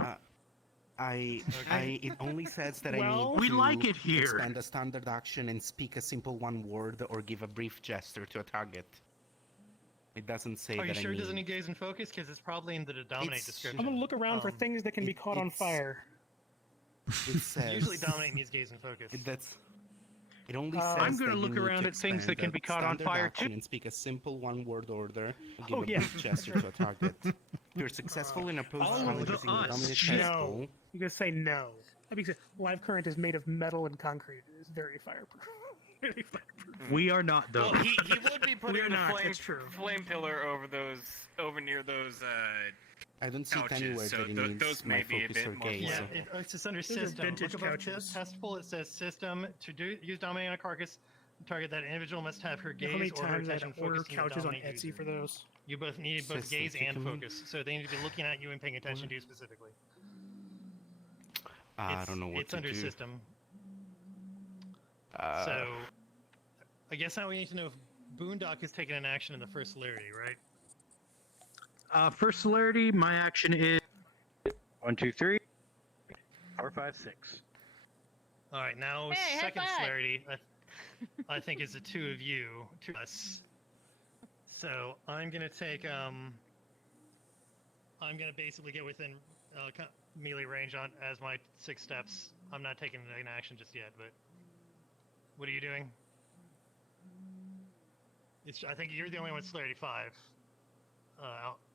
It only says that I Well, need we to like it here. expend a standard action and speak a simple 1 word or give a brief gesture to a target. It doesn't say Are you that sure I it doesn't need. need gaze and focus? Because it's probably in the dominate It's- description. I'm gonna look around for things that can be it- caught on it's- fire. It says. Usually dominate needs gaze and focus. It only I'm says gonna that you look need to around at things that expend can a be caught on standard fire, action too. and speak a simple 1 word order and give Oh, a yeah. brief gesture to a target. If you're successful in opposed Oh, challenge the using the us. dominate Shit. test No. goal, You can say no. That means live current is made of metal and concrete. It is very fireproof. Very fireproof. We are not those. Well, he would be putting We're the not, flame it's true. flame pillar over near those. I don't see it Couches, anywhere so that it th- needs those my may be a focus bit or more gaze. Yeah, flexible. it's just under Those are system. vintage Look above couches. testable. It says system to use dominate on a carcass. Target that individual must have her You know how many gaze or her times I had attention to order focused on the couches on dominate Etsy user. for those? You both need both System gaze to and command. focus, so they need to be looking at you and paying attention to you specifically. I don't know what It's to under do. system. So, I guess now we need to know if Boondock is taking an action in the first celerity, right? First celerity, my action is 1, 2, 3, 4, 5, 6. All right, now Hey, high second five. celerity, I think is the 2 of you, 2 of us. So I'm gonna take I'm gonna basically get within melee range on as my 6 steps. I'm not taking an action just yet, but what are you doing? I think you're the only one with celerity 5.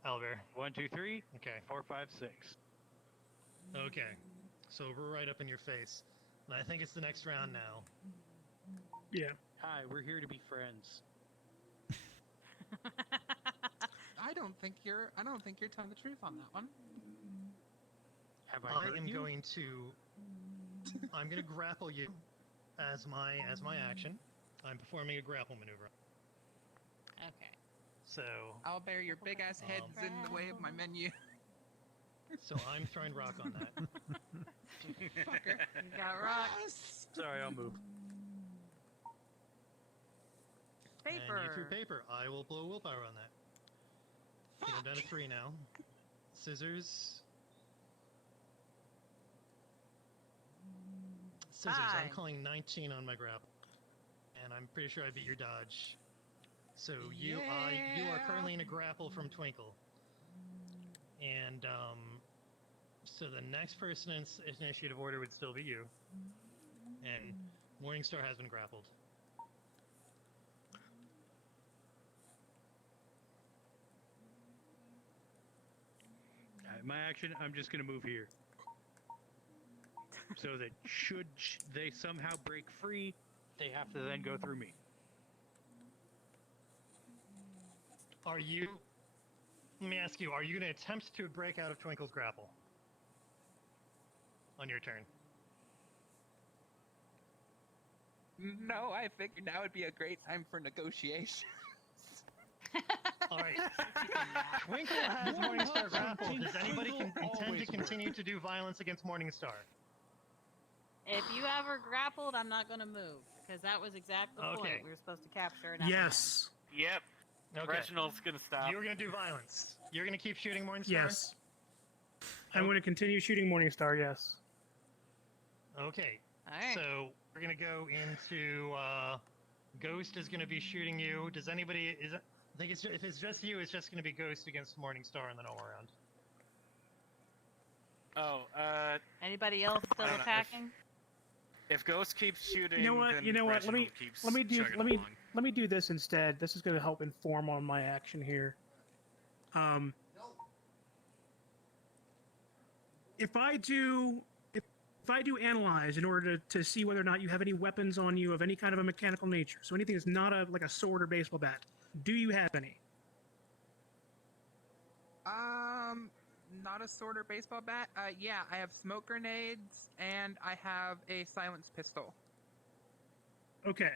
Albert. 1, 2, 3. Okay. 4, 5, 6. Okay. So we're right up in your face. And I think it's the next round now. Yeah. Hi, we're here to be friends. I don't think you're telling the truth on that one. Have I hurt you? I'm going to grapple you as my action. I'm performing a grapple maneuver. Okay. So I'll bear your big ass heads in the way of my menu. so I'm throwing rock on that. Fucker. You got rocks. Sorry, I'll move. And you Paper. threw paper. I will blow willpower on that. I think I'm down to 3 now. Scissors. Scissors. I'm Hi. calling 19 on my grapple, and I'm pretty sure I beat your dodge. So you are currently in a grapple from Twinkle, and so the next person in initiative order would still be you, and Morningstar has been grappled. My action, I'm just going to move here. So that should they somehow break free, they have to then go through me. Let me ask you, are you going to attempt to break out of Twinkle's grapple on your turn? No, I figured now would be a great time for negotiation. All right. Twinkle has Morningstar grappled. Does anybody intend to continue to do violence against Morningstar? If you have her grappled, I'm not going to move because that was exactly the point. We were supposed to capture an Yes. Yep. Okay. Reginald's gonna stop. You're going to do violence. You're going to keep shooting Morningstar? Yes. I'm going to continue shooting Morningstar, yes. Okay. All right. So we're going to go into Ghost is going to be shooting you. Does anybody I think if it's just you, it's just going to be Ghost against Morningstar and then all around. Oh, Anybody else still I don't know, attacking? if Ghost keeps shooting, You know what? then You know what? Let Reginald keeps me chugging along. let me do this instead. This is going to help inform on my action here. If I do analyze in order to see whether or not you have any weapons on you of any kind of a mechanical nature, so anything that's not like a sword or baseball bat, do you have any? Not a sword or baseball bat. Yeah, I have smoke grenades and I have a silenced pistol. Okay.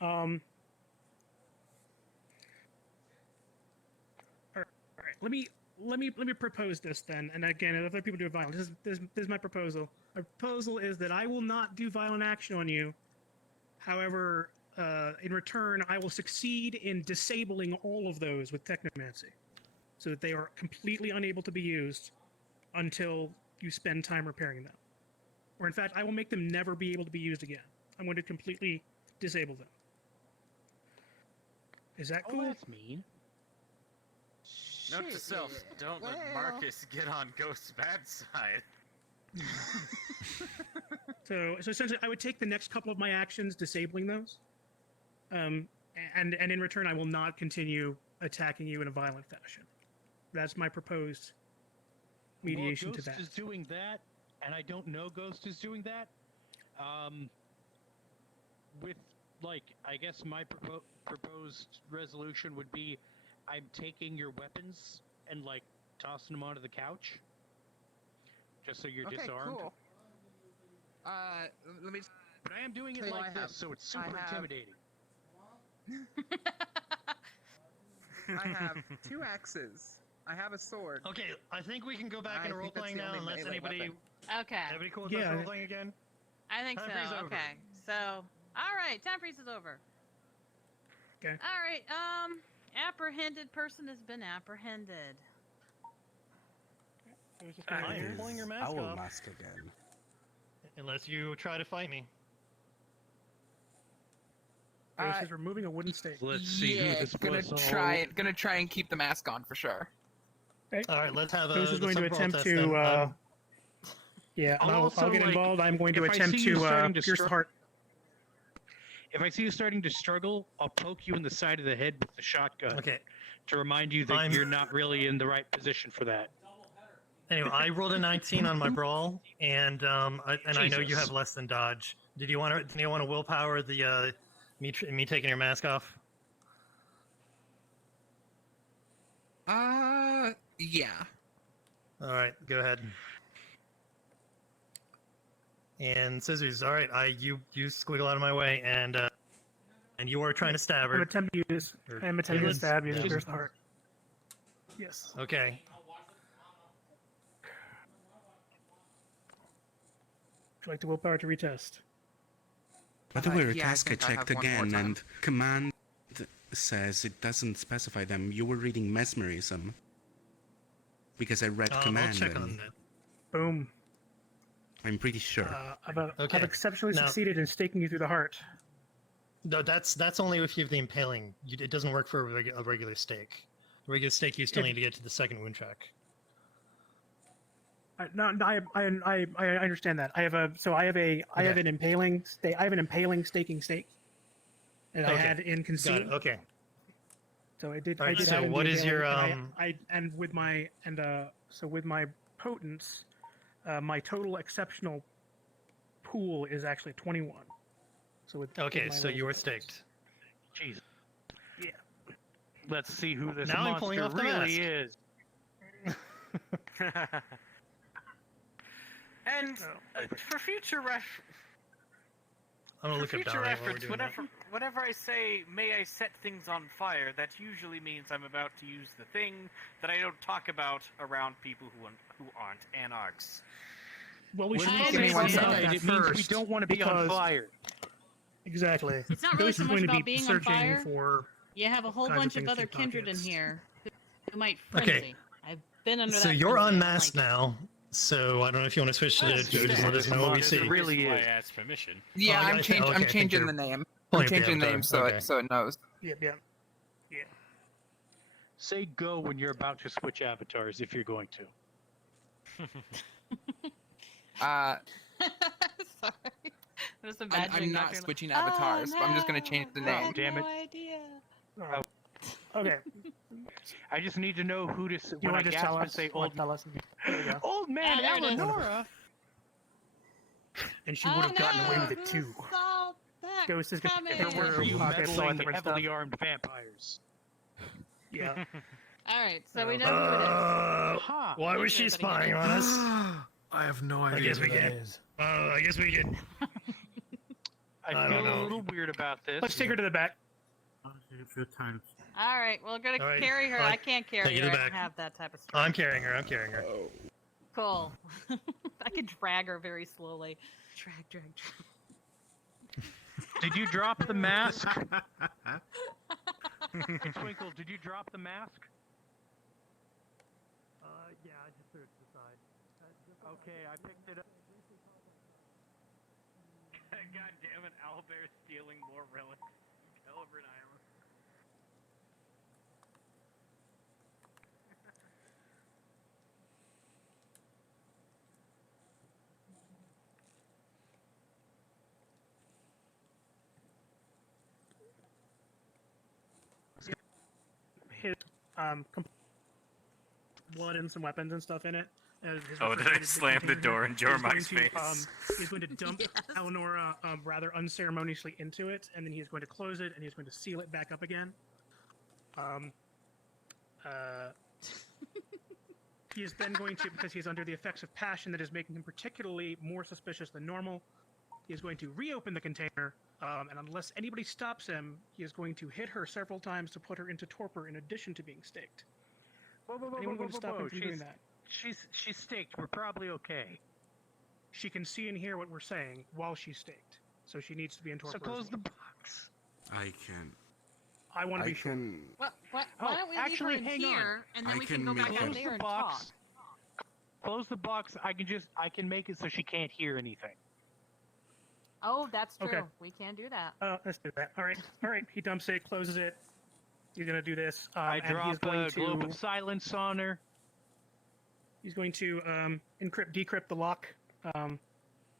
All right. Let me propose this then. And again, if other people do violence, this is my proposal. My proposal is that I will not do violent action on you. However, in return, I will succeed in disabling all of those with technomancy, so that they are completely unable to be used until you spend time repairing them. Or in fact, I will make them never be able to be used again. I'm going to completely disable them. Is that cool? Oh, that's mean. Note to self: don't let Marcus get on Ghost's bad side. So essentially, I would take the next couple of my actions disabling those, and in return, I will not continue attacking you in a violent fashion. That's my proposed mediation Ghost to that. is doing that, and I don't know Ghost is doing that. With, like, I guess my proposed resolution would be, I'm taking your weapons and, like, tossing them onto the couch, just so you're disarmed. Cool. Let me. But I am doing it like this, so it's super intimidating. I have 2 axes. I have a sword. Okay, I think we can go back into role playing now, unless anybody. Okay. Everybody cool with us role playing again? I think Time freeze so. over. Okay. So, all right, time freeze is over. Okay. All right. Apprehended person has been apprehended. I'm pulling your mask Owl off. mask again. Unless you try to fight me. Ghost is removing a wooden stake. Let's see who this gonna was. try and keep the mask on for sure. Okay. All right, let's have a. Ghost is going to let's attempt test to. then. Yeah, and Also, I'll get like, involved. I'm going to if I attempt see you to starting to pierce the struggle- heart. If I see you starting to struggle, I'll poke you in the side of the head with the shotgun. Okay. To remind you that you're not really in the right position for that. Anyway, I rolled a 19 on my brawl, and I know you Jesus. have less than dodge. Do you want to willpower the me taking your mask off? Yeah. All right, go ahead. And scissors. All right, you squiggle out of my way, and you are trying to stab her. I'm attempting to stab you in the heart. Yes. Okay. Would you like to willpower to retest? By the way, your yeah, I task I think I checked have one more again, time. and command says it doesn't specify them. You were reading mesmerism. Because I read command. I'll check and on that. Boom. I'm pretty sure. I've exceptionally succeeded in staking you through the heart. No, that's only if you have the impaling. It doesn't work for a regular stake. A regular stake, you still need to get to the second wound track. I understand that. I have an impaling staking stake, and I had in conceit. Got it. Okay. So I did. All right, I did so have what the is your, and with my potence, my total exceptional pool is actually 21. So with so you were staked. Jeez. Yeah. Let's see who this Now I'm pulling monster off the really mask. is. And for future I'm gonna look up future Donnie while we're reference, doing that. whenever I say, may I set things on fire, that usually means I'm about to use the thing that I don't talk about around people who aren't anarchs. Well, we should I give me one understand second. that. It means we don't want to be on fire. Exactly. It's not really Ghost so is much going to about be being on searching fire. for. You have a whole kinds of bunch of things other to kindred in pockets. here who might frenzy. Okay. I've been under that. So you're frenzy, I don't unmasked like it. now. So I don't know if you want to switch to just let us know what we see. Really I is. asked permission. Yeah, Oh, I'm okay, changing the thank you. name. Pulling I'm up the changing the avatar. name Okay. so it knows. Yeah. Say go when you're about to switch avatars if you're going to. Uh, Sorry. I'm just I'm imagining not Dr. switching avatars, but I'm just gonna change the I name. had Damn it. no idea. Okay. I just need to know who to You when I want to just gasp tell and us? say Old tell us. There we go. old man there it is. Eleonora. And she would have gotten away with it too. Who saw that Ghost is gonna coming? pick For her you pockets, all that meddling, different stuff. heavily armed vampires. Yeah. All right, so we know who it is. Huh. Why was she spying on us? I have no I idea guess we who that can. is. I guess we can. I I feel don't a know. little weird about this. Let's take her to the back. A few times. All right, we're gonna All right, carry her. fine. I can't carry Take her. it I back. don't have that type of strength. I'm carrying her. Cool. I can drag her very slowly. Drag. Did you drop the mask? Hey, Twinkle, did you drop the mask? Yeah, I just threw it to the side. Okay, I picked it up. God damn it, Owlbear's stealing more relics. Caliber and Iowa. His blood and some weapons and stuff in it. His Oh, did I refrigerated slam the container. door in He's going Jormark's to, face? He's going to dump Eleonora rather unceremoniously into it, and then he's going to close it, and he's going to seal it back up again. He is then going to, because he's under the effects of passion that is making him particularly more suspicious than normal, he is going to reopen the container, and unless anybody stops him, he is going to hit her several times to put her into torpor in addition to being staked. Anyone going to stop him from doing that? She's staked. We're probably okay. She can see and hear what we're saying while she's staked, so she needs to be in torpor. So close as the well. box. I can. I want to I be sure. can. Why Oh, don't we actually, leave her in hang on. here, and then I we can can go make back it- out Close there the and box. talk. Close the box. I can make it so she can't hear anything. Oh, that's true. Okay. We can do that. Let's do that. All right. He dumps it, closes it. He's gonna do this. I and he's drop going a to. globe of silence on her. He's going to decrypt the lock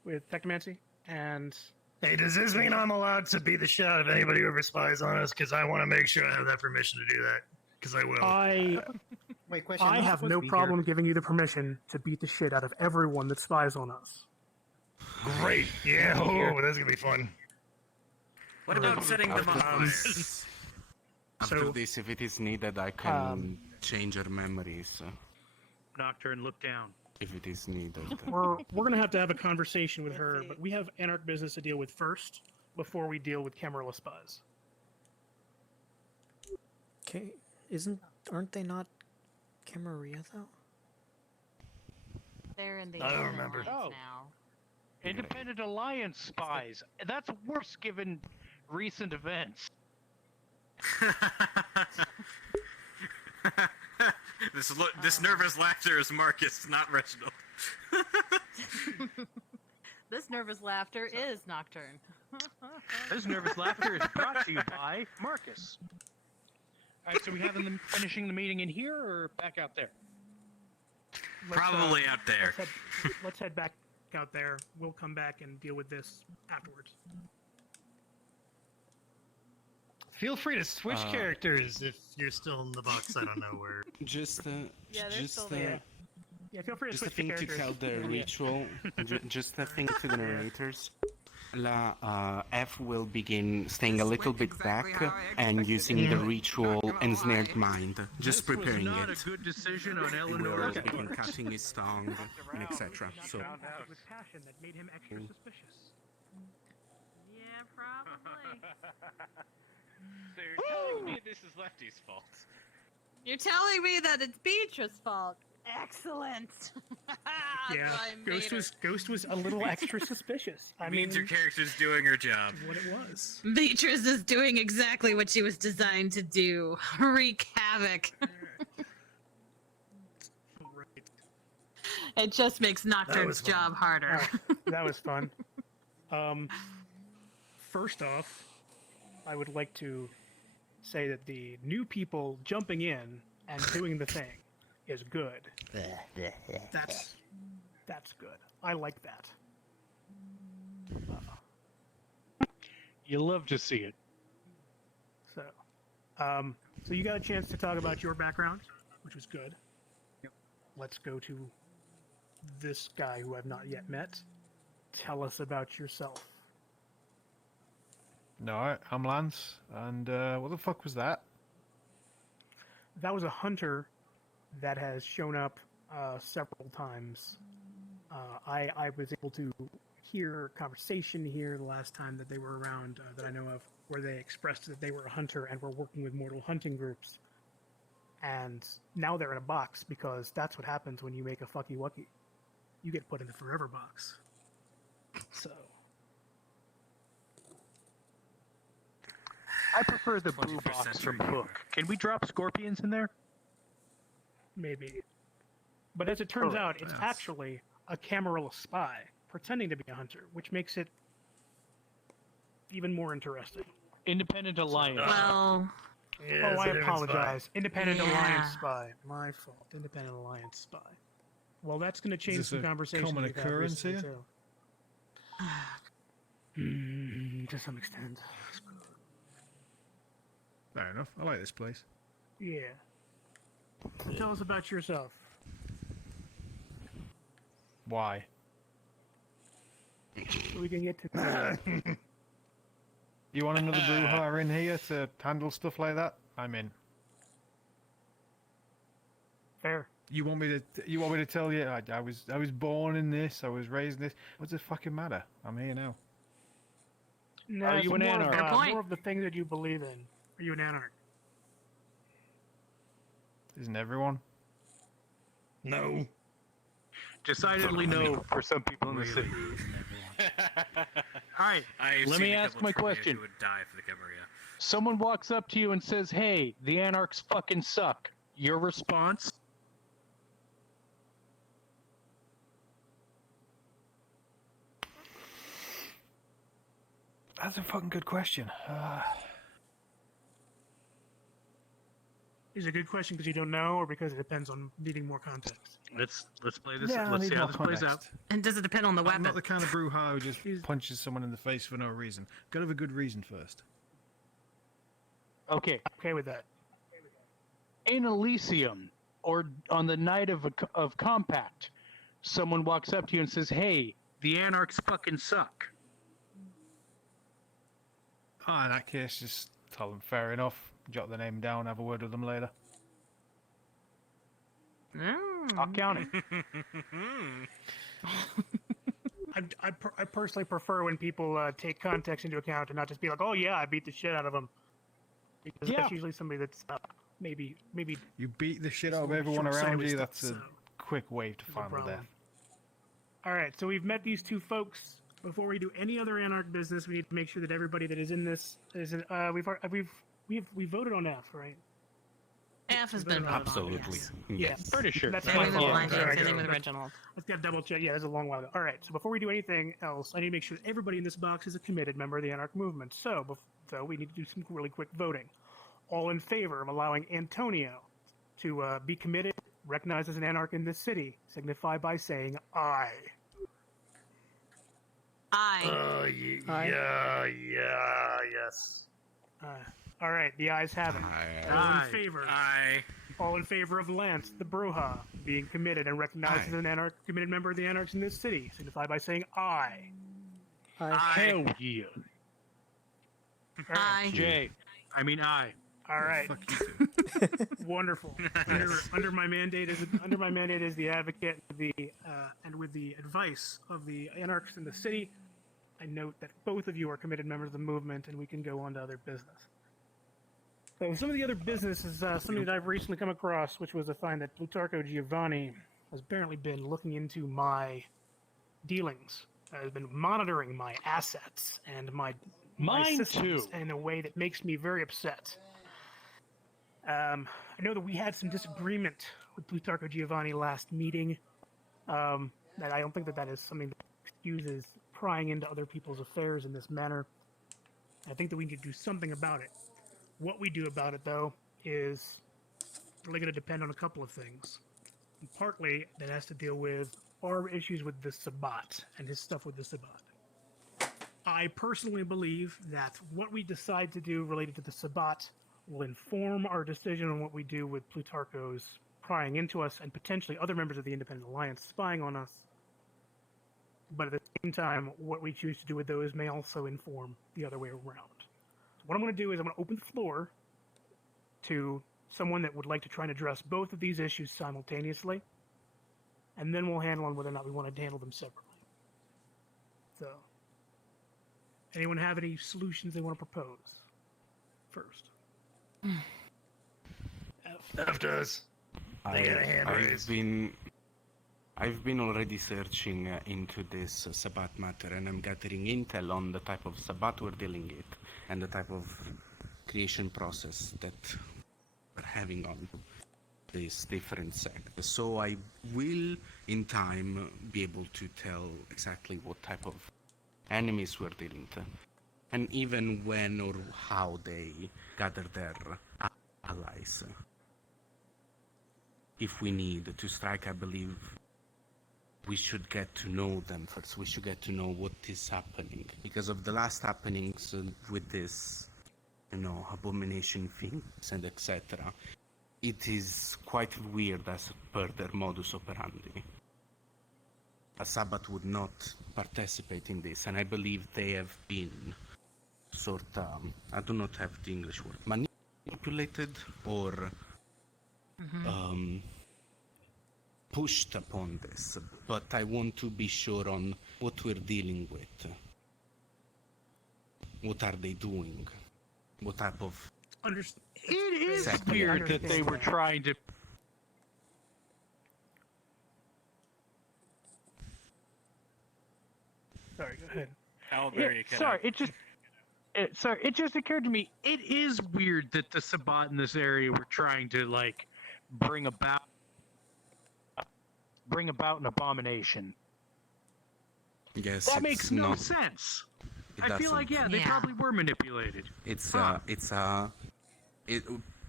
with Technomancy, and Hey, does this mean I'm allowed to beat the shit out of anybody who ever spies on us? Because I want to make sure I have that permission to do that. Because I will. Wait, question. I I'm have supposed no to be problem giving you the permission to beat the shit out of everyone that spies on us. Great. Yeah. Oh, that's gonna be fun. What about setting them on fire? After this, if it is needed, I can change your memories. Nocturne, look down. If it is needed. We're gonna have to have a conversation with her, but we have Anarch business to deal with first before we deal with cameraless spies. Okay, aren't they not Camarilla though? They're in the I don't Alliance remember. now. Independent Alliance spies. That's worse given recent events. This nervous laughter is Marcus, not Reginald. This nervous laughter is Nocturne. This nervous laughter is brought to you by Marcus. Alright, so we have them finishing the meeting in here or back out there? Probably out there. Let's head back out there. We'll come back and deal with this afterwards. Feel free to switch characters if you're still in the box. I don't know where. Just Yeah, they're still Yeah, there. yeah. Feel free to just a switch the thing to characters. tell the ritual. Just a thing to the narrators. F will begin staying a little bit exactly back how I and expected using it the to go. ritual Not gonna ensnared lie. mind. Just This preparing was not it. a good decision on Will Eleanor's begin part. cutting his tongue and etc. So Found out. With passion that made him extra suspicious. Yeah, probably. So you're telling me this is Lefty's fault? You're telling me that it's Beatrice's fault. Excellent. Yeah, I made her. Ghost was a little extra suspicious. I mean, Means your character's doing her job. what it was. Beatrice is doing exactly what she was designed to do. Wreak havoc. Right. It just makes Nocturne's was fun. job harder. That was fun. First off, I would like to say that the new people jumping in and doing the thing is good. That's good. I like that. You love to see it. So, so you got a chance to talk about your background, which was good. Yep. Let's go to this guy who I've not yet met. Tell us about yourself. No, I'm Lance, and what the fuck was that? That was a hunter that has shown up several times. I was able to hear a conversation here the last time that they were around that I know of, where they expressed that they were a hunter and were working with mortal hunting groups. And now they're in a box because that's what happens when you make a fucky wucky. You get put in the forever box. So. I prefer the blue 21st box from century. Hook. Can we drop scorpions in there? Maybe. But as it turns Oh, out, it's yes. actually a Camarilla spy pretending to be a hunter, which makes it even more interesting. Independent Alliance. Well, Yeah, Oh, I it's a different apologize. Independent Yeah. Alliance spy. My fault. Independent Alliance spy. Well, that's going to change this some a conversations common we've had occurrence recently, here? too. To some extent. Fair enough. I like this place. Yeah. Tell us about yourself. Why? So we can get to know you. You want another brouhaha in here to handle stuff like that? I'm in. Fair. You want me to tell you I was born in this, I was raised in this. What's the fucking matter? I'm here now. No, Are it's you an more of, anarch? Fair point. more of the thing that you believe in. Are you an anarch? Isn't everyone? No. Decidedly no for some people in the city. Alright, I've let seen me a ask couple my of trivia question. who would die for the Camarilla. Someone walks up to you and says, hey, the Anarchs fucking suck. Your response? That's a fucking good question. is a good question because you don't know, or because it depends on needing more context? Let's play this. Yeah, I let's need see how more this plays out. context. And does it depend on the I'm weapon? not the kind of brouhaha who just punches someone in the face for no reason. Gotta have a good reason first. Okay. Okay with that. In Elysium, or on the night of Compact, someone walks up to you and says, "Hey, the Anarchs fucking suck." In that case, just tell them fair enough. Jot the name down, have a word with them later. I'll count it. I personally prefer when people take context into account and not just be like, "Oh yeah, I beat the shit out of them," because that's usually somebody that's maybe. You beat the shit out of Just everyone short-sighted around with you. stuff, That's a so quick wave to no final problem. death. All right, so we've met these two folks. Before we do any other Anarch business, we need to make sure that everybody that is in this is. We've voted on F, right? F has been voted on. Absolutely. Yes. Pretty sure. That's Same my with fault. Blind Date, Sorry, same with let's- Reginald. Let's get double check. Yeah, that's a long while ago. All right, so before we do anything else, I need to make sure that everybody in this box is a committed member of the Anarch movement. So we need to do some really quick voting. All in favor of allowing Antonio to be committed, recognized as an Anarch in this city, signify by saying aye. Aye. Yes. All right, the ayes have it. All in favor? Aye. All in favor of Lance, the Bruja, being committed and recognized as an Anarch, committed member of the Anarchs in this city, signify by saying aye. Hell yeah. Aye. Jay. I. All right. Wonderful. Under my mandate as the advocate and with the advice of the Anarchs in the city, I note that both of you are committed members of the movement, and we can go on to other business. So some of the other business is something that I've recently come across, which was a find that Plutarco Giovanni has apparently been looking into my dealings, has been monitoring my assets and my systems in a way that makes me very upset. I know that we had some disagreement with Plutarco Giovanni last meeting. That I don't think that is something that excuses prying into other people's affairs in this manner. I think that we need to do something about it. What we do about it, though, is really going to depend on a couple of things. And partly, that has to deal with our issues with the Sabbat and his stuff with the Sabbat. I personally believe that what we decide to do related to the Sabbat will inform our decision on what we do with Plutarcho's prying into us and potentially other members of the Independent Alliance spying on us. But at the same time, what we choose to do with those may also inform the other way around. So what I'm going to do is I'm going to open the floor to someone that would like to try and address both of these issues simultaneously, and then we'll handle on whether or not we want to handle them separately. So, anyone have any solutions they want to propose first? F does. They got a hand raised. I've been already searching into this Sabbat matter, and I'm gathering intel on the type of Sabbat we're dealing with and the type of creation process that we're having on these different sects. So I will, in time, be able to tell exactly what type of enemies we're dealing with, and even when or how they gather their allies. If we need to strike, I believe we should get to know them first. We should get to know what is happening. Because of the last happenings with this, abomination things and etc. It is quite weird as per their modus operandi. A Sabbath would not participate in this, and I believe they have been I do not have the English word, manipulated or pushed upon this, but I want to be sure on what we're dealing with. What are they doing? What type of... It is weird that they were trying to... Sorry, go ahead. Oh, there you go. Sorry, it just occurred to me, it is weird that the Sabbat in this area were trying to, bring about an abomination. Yes, that makes no sense. I feel like, they probably were manipulated.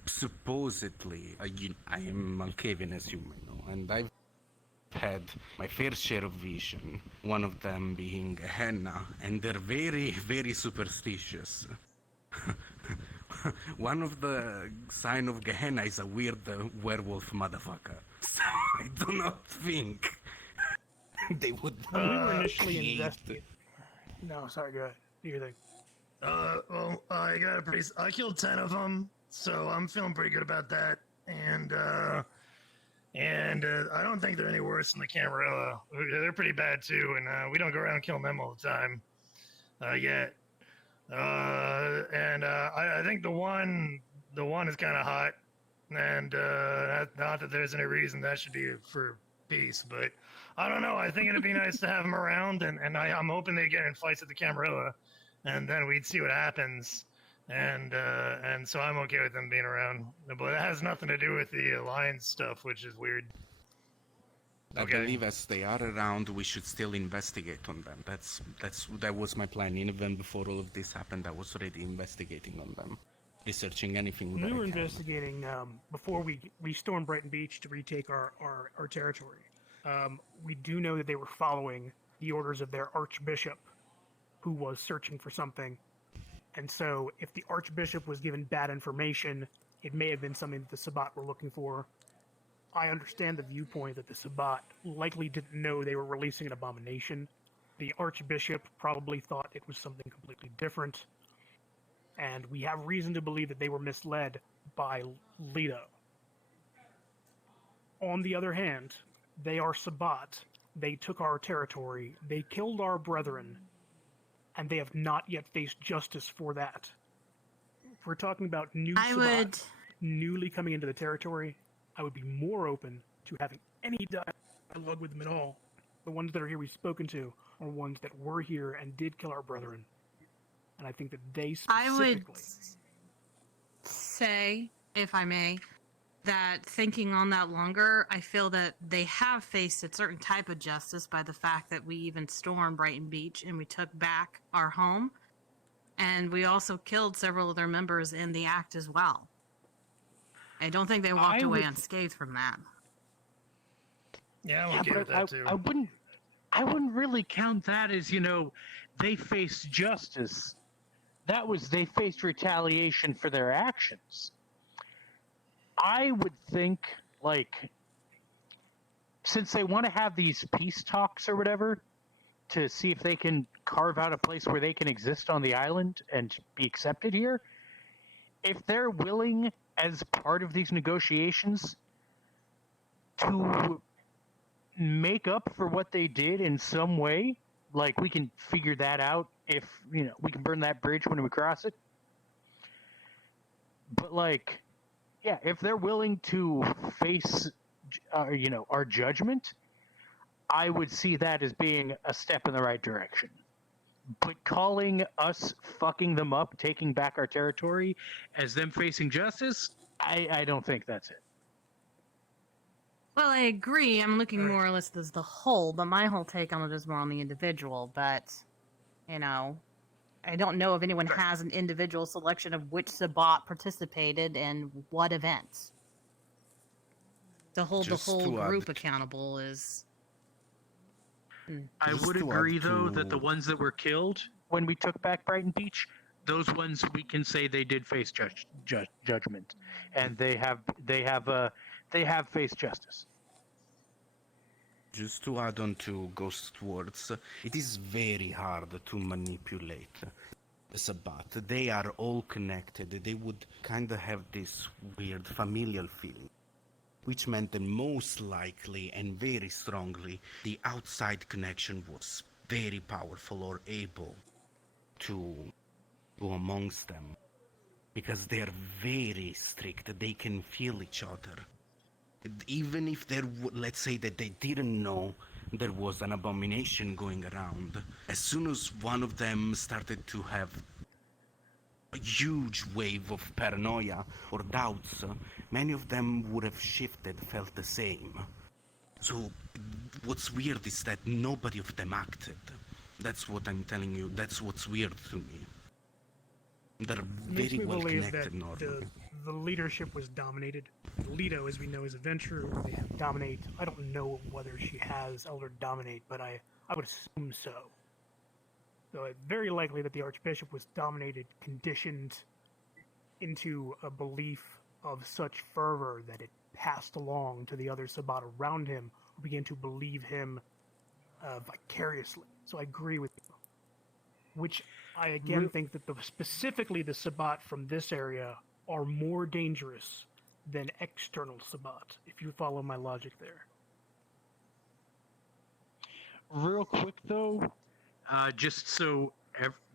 supposedly, I am Malkavian, as you may know, and I've had my fair share of vision, one of them being a henna, and they're very, very superstitious. One of the sign of Gehenna is a weird werewolf motherfucker. So I do not think they would. When we were initially create- investigating. No, sorry, go ahead. Do your thing. Well, I killed 10 of them, so I'm feeling pretty good about that. And I don't think they're any worse than the Camarilla. They're pretty bad too, and we don't go around killing them all the time yet. I think the one is kind of hot, and not that there's any reason that should be for peace, but I don't know. I think it'd be nice to have them around, and I'm hoping they get in fights at the Camarilla, and then we'd see what happens. And so I'm okay with them being around, but it has nothing to do with the alliance stuff, which is weird. I believe as they are around, we should still investigate on them. That was my plan. Even before all of this happened, I was already investigating on them, researching anything. We that were I can. investigating before we stormed Brighton Beach to retake our territory. We do know that they were following the orders of their archbishop, who was searching for something. And so, if the archbishop was given bad information, it may have been something that the Sabbat were looking for. I understand the viewpoint that the Sabbat likely didn't know they were releasing an abomination. The archbishop probably thought it was something completely different. And we have reason to believe that they were misled by Leto. On the other hand, they are Sabbat. They took our territory. They killed our brethren. And they have not yet faced justice for that. If we're talking about new Sabbat newly coming into the territory, I would be more open to having any dialogue with them at all. The ones that are here we've spoken to are ones that were here and did kill our brethren. And I think that they specifically... I would say, if I may, that thinking on that longer, I feel that they have faced a certain type of justice by the fact that we even stormed Brighton Beach and we took back our home. And we also killed several of their members in the act as well. I don't think they walked away unscathed from that. Yeah, I'm okay with that too. I wouldn't really count that as, they faced justice. They faced retaliation for their actions. I would think, since they want to have these peace talks or whatever, to see if they can carve out a place where they can exist on the island and be accepted here, if they're willing, as part of these negotiations, to make up for what they did in some way, we can figure that out if, we can burn that bridge when we cross it. But, yeah, if they're willing to face, our judgment, I would see that as being a step in the right direction. But calling us fucking them up, taking back our territory, as them facing justice, I don't think that's it. Well, I agree. I'm looking more or less as the whole, but my whole take on it is more on the individual. But, I don't know if anyone has an individual selection of which Sabbat participated in what events. To hold the whole group accountable is... I would agree, though, that the ones that were killed when we took back Brighton Beach, those ones we can say they did face judgment, and they have faced justice. Just to add on to Ghost's words, it is very hard to manipulate the Sabbat. They are all connected. They would kind of have this weird familial feeling, which meant that most likely and very strongly the outside connection was very powerful or able to go amongst them. Because they are very strict. They can feel each other. Even if let's say that they didn't know there was an abomination going around, as soon as one of them started to have a huge wave of paranoia or doubts, many of them would have shifted, felt the same. So what's weird is that nobody of them acted. That's what I'm telling you. That's what's weird to me. They're very well connected normally. the leadership was dominated. Leto, as we know, is a venture. They have dominate. I don't know whether she has Elder Dominate, but I would assume so. So it's very likely that the Archbishop was dominated, conditioned into a belief of such fervor that it passed along to the other Sabbat around him, who began to believe him vicariously. So I agree with you. Which I again think that specifically the Sabbat from this area are more dangerous than external Sabbat, if you follow my logic there. Real quick though, just so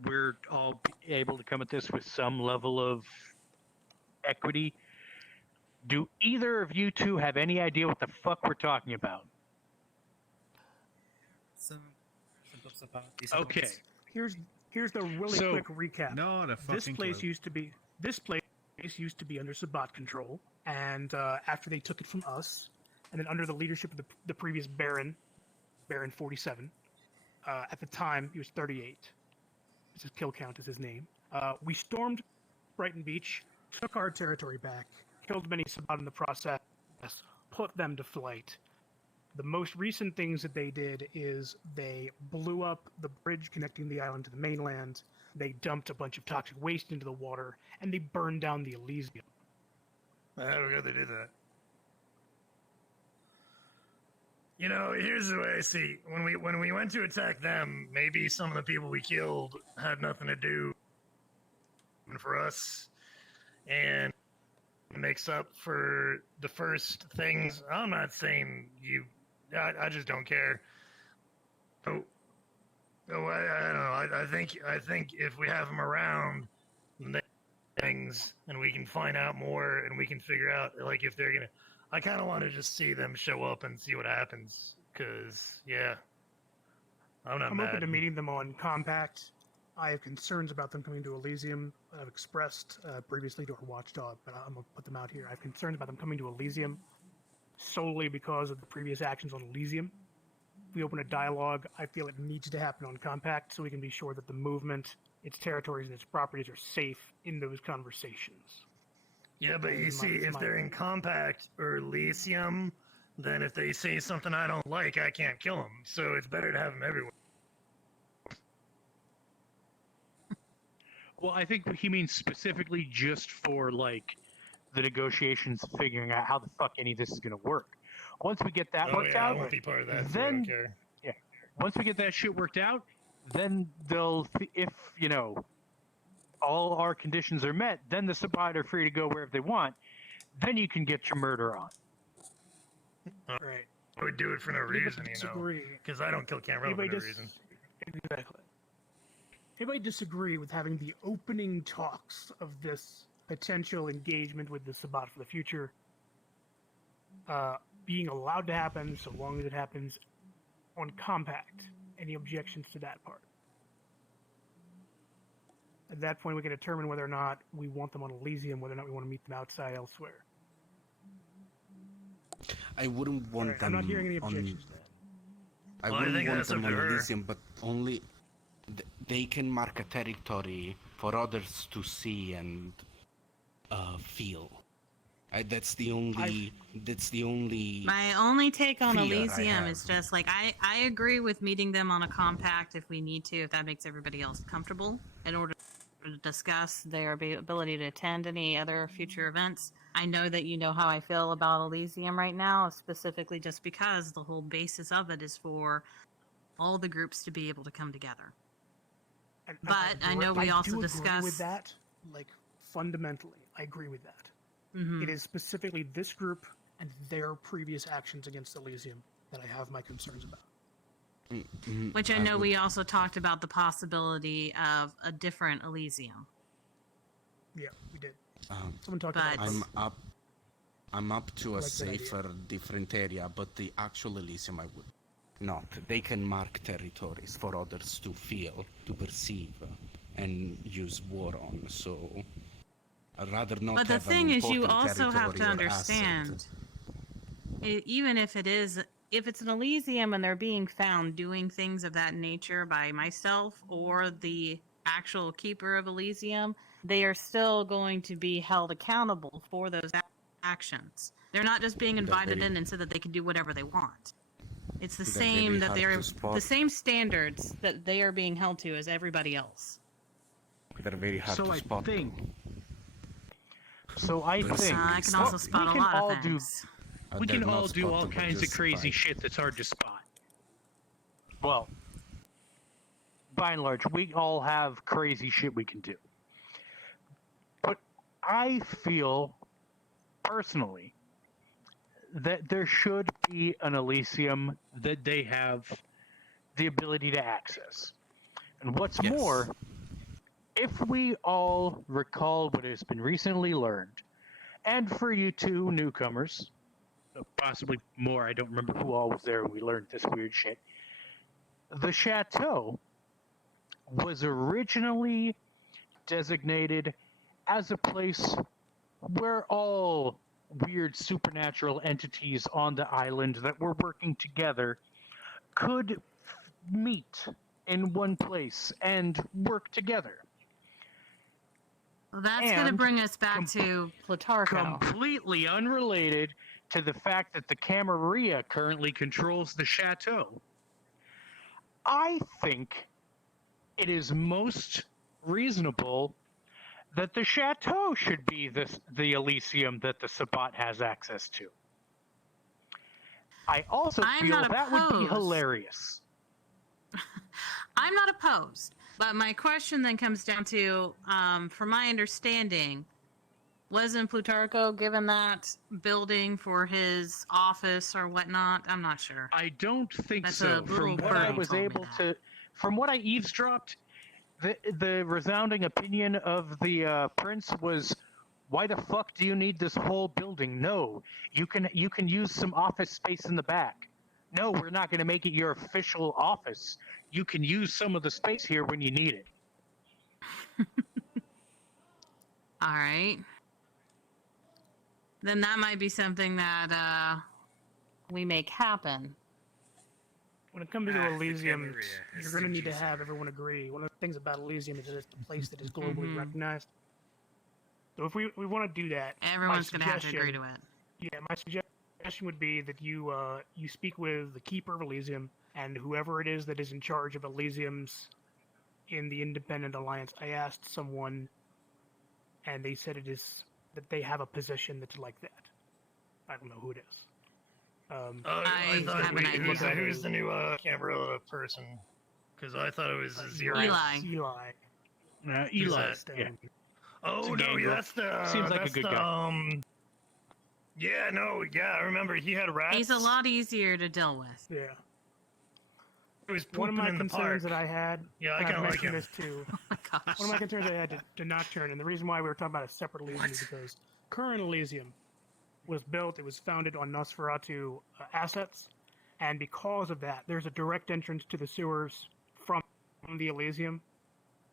we're all able to come at this with some level of equity, do either of you two have any idea what the fuck we're talking about? Okay. Here's the really quick recap. Not a fucking This place clue. used to be under Sabbat control, and after they took it from us, and then under the leadership of the previous Baron 47, at the time he was 38. His kill count is his name. We stormed Brighton Beach, took our territory back, killed many Sabbat in the process, put them to flight. The most recent things that they did is they blew up the bridge connecting the island to the mainland, they dumped a bunch of toxic waste into the water, and they burned down the Elysium. How good they did that. You know, here's the way I see. When we went to attack them, maybe some of the people we killed had nothing to do for us, and it makes up for the first things. I'm not saying you. I just don't care. I don't know. I think if we have them around, things, and we can find out more, and we can figure out like if they're gonna. I kind of want to just see them show up and see what happens, cause yeah, I'm open to meeting them on Compact. I have concerns about them coming to Elysium. I've expressed previously to our watchdog, but I'm gonna put them out here. I have concerns about them coming to Elysium solely because of the previous actions on Elysium. If we open a dialogue, I feel it needs to happen on Compact so we can be sure that the movement, its territories, and its properties are safe in those conversations. Yeah, but you see, if they're in Compact or Elysium, then if they say something I don't like, I can't kill them. So it's better to have them everywhere. Well, I think he means specifically just for, like, the negotiations, figuring out how the fuck any of this is going to work. Once we get that worked out, I won't be part of that. So I then, don't care. yeah, once we get that shit worked out, then they'll, if, you know, all our conditions are met, then the Sabbat are free to go wherever they want. Then you can get your murder on. Right. I would do it for no reason, you know. Because I don't kill Cameron for no reason. Exactly. Anybody disagree with having the opening talks of this potential engagement with the Sabbat for the future being allowed to happen so long as it happens on Compact? Any objections to that part? At that point, we can determine whether or not we want them on Elysium, whether or not we want to meet them outside elsewhere. I wouldn't want them. I'm not hearing any objections to that. I wouldn't want them on Elysium, but only they can mark a territory for others to see and feel. That's the only. My only take on fear I Elysium have. is just like I agree with meeting them on a Compact if we need to, if that makes everybody else comfortable, in order to discuss their ability to attend any other future events. I know that you know how I feel about Elysium right now, specifically just because the whole basis of it is for all the groups to be able to come together. But I know we also discussed with that, like fundamentally, I agree with that. Mhm. It is specifically this group and their previous actions against Elysium that I have my concerns about. Which I know we also talked about the possibility of a different Elysium. Yeah, we did. Someone talked but about I'm up to a like that idea. safer, different area, but the actual Elysium I would not. They can mark territories for others to feel, to perceive, and use war on. So I'd rather not. But the have thing an is, you important also have to territory or asset. understand, even if it's an Elysium and they're being found doing things of that nature by myself or the actual keeper of Elysium, they are still going to be held accountable for those actions. They're not just being invited in and said that they can do whatever they want. It's the same that they're the same standards that they are being held to as everybody else. They're very hard to spot. So I think I can also spot a lot of things. We can all do all kinds of crazy shit that's hard to spot. Well, by and large, we all have crazy shit we can do. But I feel, personally, that there should be an Elysium that they have the ability to access. And what's more, if we all recall what has been recently learned, and for you two newcomers, possibly more, I don't remember who all was there when we learned this weird shit, the chateau was originally designated as a place where all weird supernatural entities on the island that were working together could meet in one place and work together. Well, that's going to bring us back to Plutarcho. Completely unrelated to the fact that the Camarilla currently controls the chateau. I think it is most reasonable that the chateau should be the Elysium that the Sabbat has access to. I also feel that would be hilarious. I'm not opposed, but my question then comes down to, from my understanding, wasn't Plutarcho given that building for his office or whatnot? I'm not sure. I don't think That's so. a little From what I eavesdropped, the resounding opinion of the prince was, "Why the fuck do you need this whole building? No, you can use some office space in the back. No, we're not going to make it your official office. You can use some of the space here when you need it." All right. Then that might be something that we make happen. When it comes to Elysium, you're going to need to have everyone agree. One of the things about Elysium is that it's a place that is globally recognized. So if we want to do that, Everyone's going to have to agree to it. Yeah, my suggestion would be that you speak with the Keeper of Elysium and whoever it is that is in charge of Elysiums in the Independent Alliance. I asked someone, and they said that they have a position that's like that. I don't know who it is. I thought who's the new Camarilla person? Because I thought it was Zero. Eli. Eli. Yeah. Oh no, yeah, that's the. Seems like a good guy. Yeah, no, yeah, I remember he had rats. He's a lot easier to deal with. Yeah. It was one of my in the concerns park. that I had. Yeah, I kind of like him. This too. Oh my gosh. One of my concerns I had to Nocturne, and the reason why we were talking about a separate Elysium is because current Elysium was built. It was founded on Nosferatu assets, and because of that, there's a direct entrance to the sewers from the Elysium,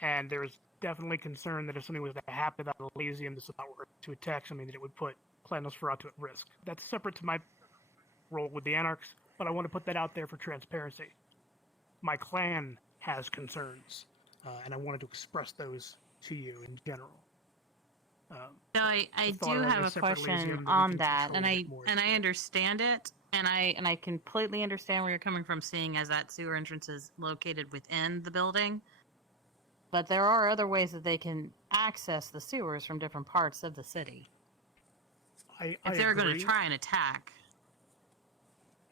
and there's definitely concern that if something was to happen to that Elysium, this is not worth to attack something, that it would put Clan Nosferatu at risk. That's separate to my role with the Anarchs, but I want to put that out there for transparency. My clan has concerns, and I wanted to express those to you in general. No, I do have a question on that, and I understand it, and I completely understand where you're coming from, seeing as that sewer entrance is located within the building. But there are other ways that they can access the sewers from different parts of the city. If they're going to try and attack.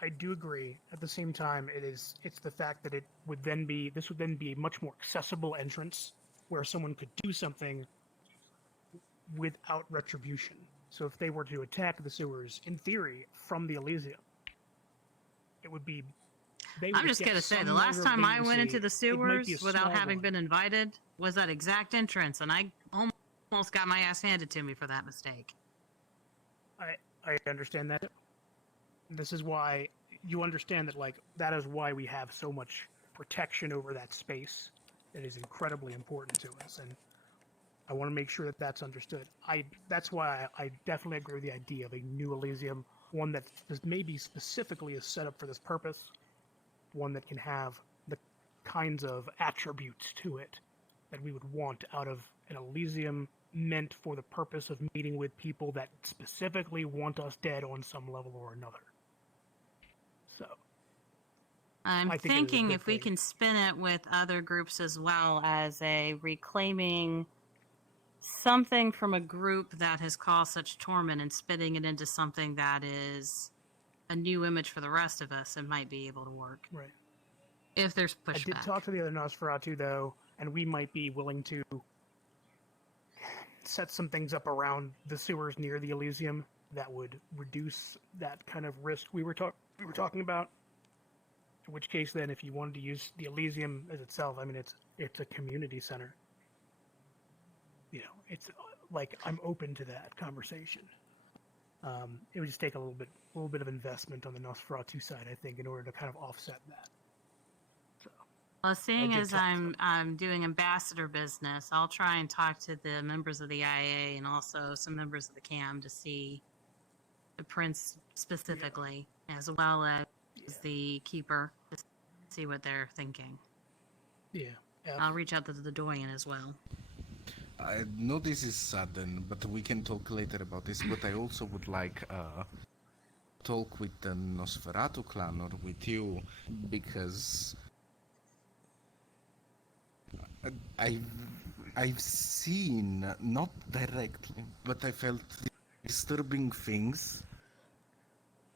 I do agree. At the same time, it's the fact that this would then be a much more accessible entrance where someone could do something without retribution. So if they were to attack the sewers, in theory, from the Elysium, it would be. I'm just gonna say, the last time I went into the sewers without having been invited was that exact entrance, and I almost got my ass handed to me for that mistake. I understand that. This is why you understand that, that is why we have so much protection over that space. It is incredibly important to us, and I want to make sure that that's understood. That's why I definitely agree with the idea of a new Elysium, one that maybe specifically is set up for this purpose, one that can have the kinds of attributes to it that we would want out of an Elysium meant for the purpose of meeting with people that specifically want us dead on some level or another. So I'm I think it is a thinking good if we thing. can spin it with other groups as well as a reclaiming something from a group that has caused such torment and spinning it into something that is a new image for the rest of us, it might be able to work. Right. If there's pushback. I did talk to the other Nosferatu, though, and we might be willing to set some things up around the sewers near the Elysium that would reduce that kind of risk we were talking about. In which case, then, if you wanted to use the Elysium as itself, I mean, it's a community center. You know, it's like I'm open to that conversation. It would just take a little bit of investment on the Nosferatu side, I think, in order to kind of offset that. Well, seeing did as talk to I'm doing ambassador business, I'll try and talk to the members of the IA and also some members of the CAM to see the prince specifically, as well as the keeper, to see what they're thinking. Yeah. I'll reach out to the Doyen as well. I know this is sudden, but we can talk later about this. But I also would like talk with the Nosferatu clan or with you, because I've seen, not directly, but I felt disturbing things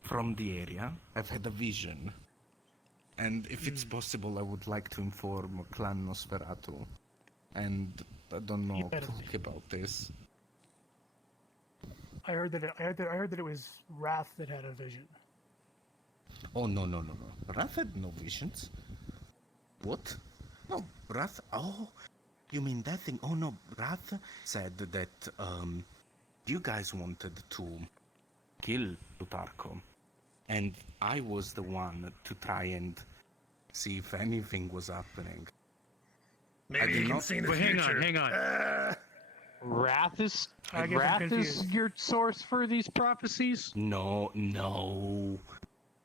from the area. I've had a vision, and if it's possible, I would like to inform Clan Nosferatu. And I don't know, talk about this. I heard that it was Wrath that had a vision. Oh, no. Wrath had no visions. What? No, Wrath. Oh, you mean that thing? Oh no, Wrath said that you guys wanted to kill Plutarcho, and I was the one to try and see if anything was happening. Maybe you can see in the future. Hang on. Wrath is I guess I'm confused. your source for these prophecies? No.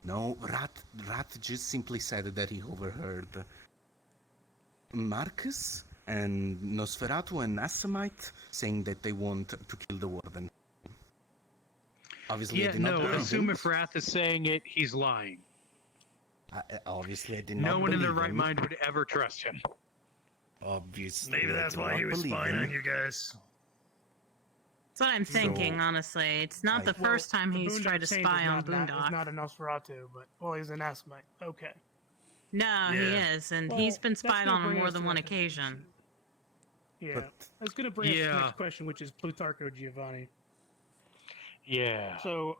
Wrath just simply said that he overheard Marcus and Nosferatu and Asamite saying that they want to kill the Warden. Obviously, I did not believe assume him. if Wrath is saying it, he's lying. Obviously, I did not No one in their believe right him. mind would ever trust him. Obviously, Maybe I that's did why not he was believe spying him. on you guys. That's what I'm thinking, honestly. It's not the first time the he's Boondock tried to Saint spy is on not Boondock. He's not a Nosferatu, but he's an Asimite. Okay. No, he is, and he's been spied on more than one occasion. Yeah, that's going to bring us to the next question, which is Plutarcho Giovanni. Yeah. So,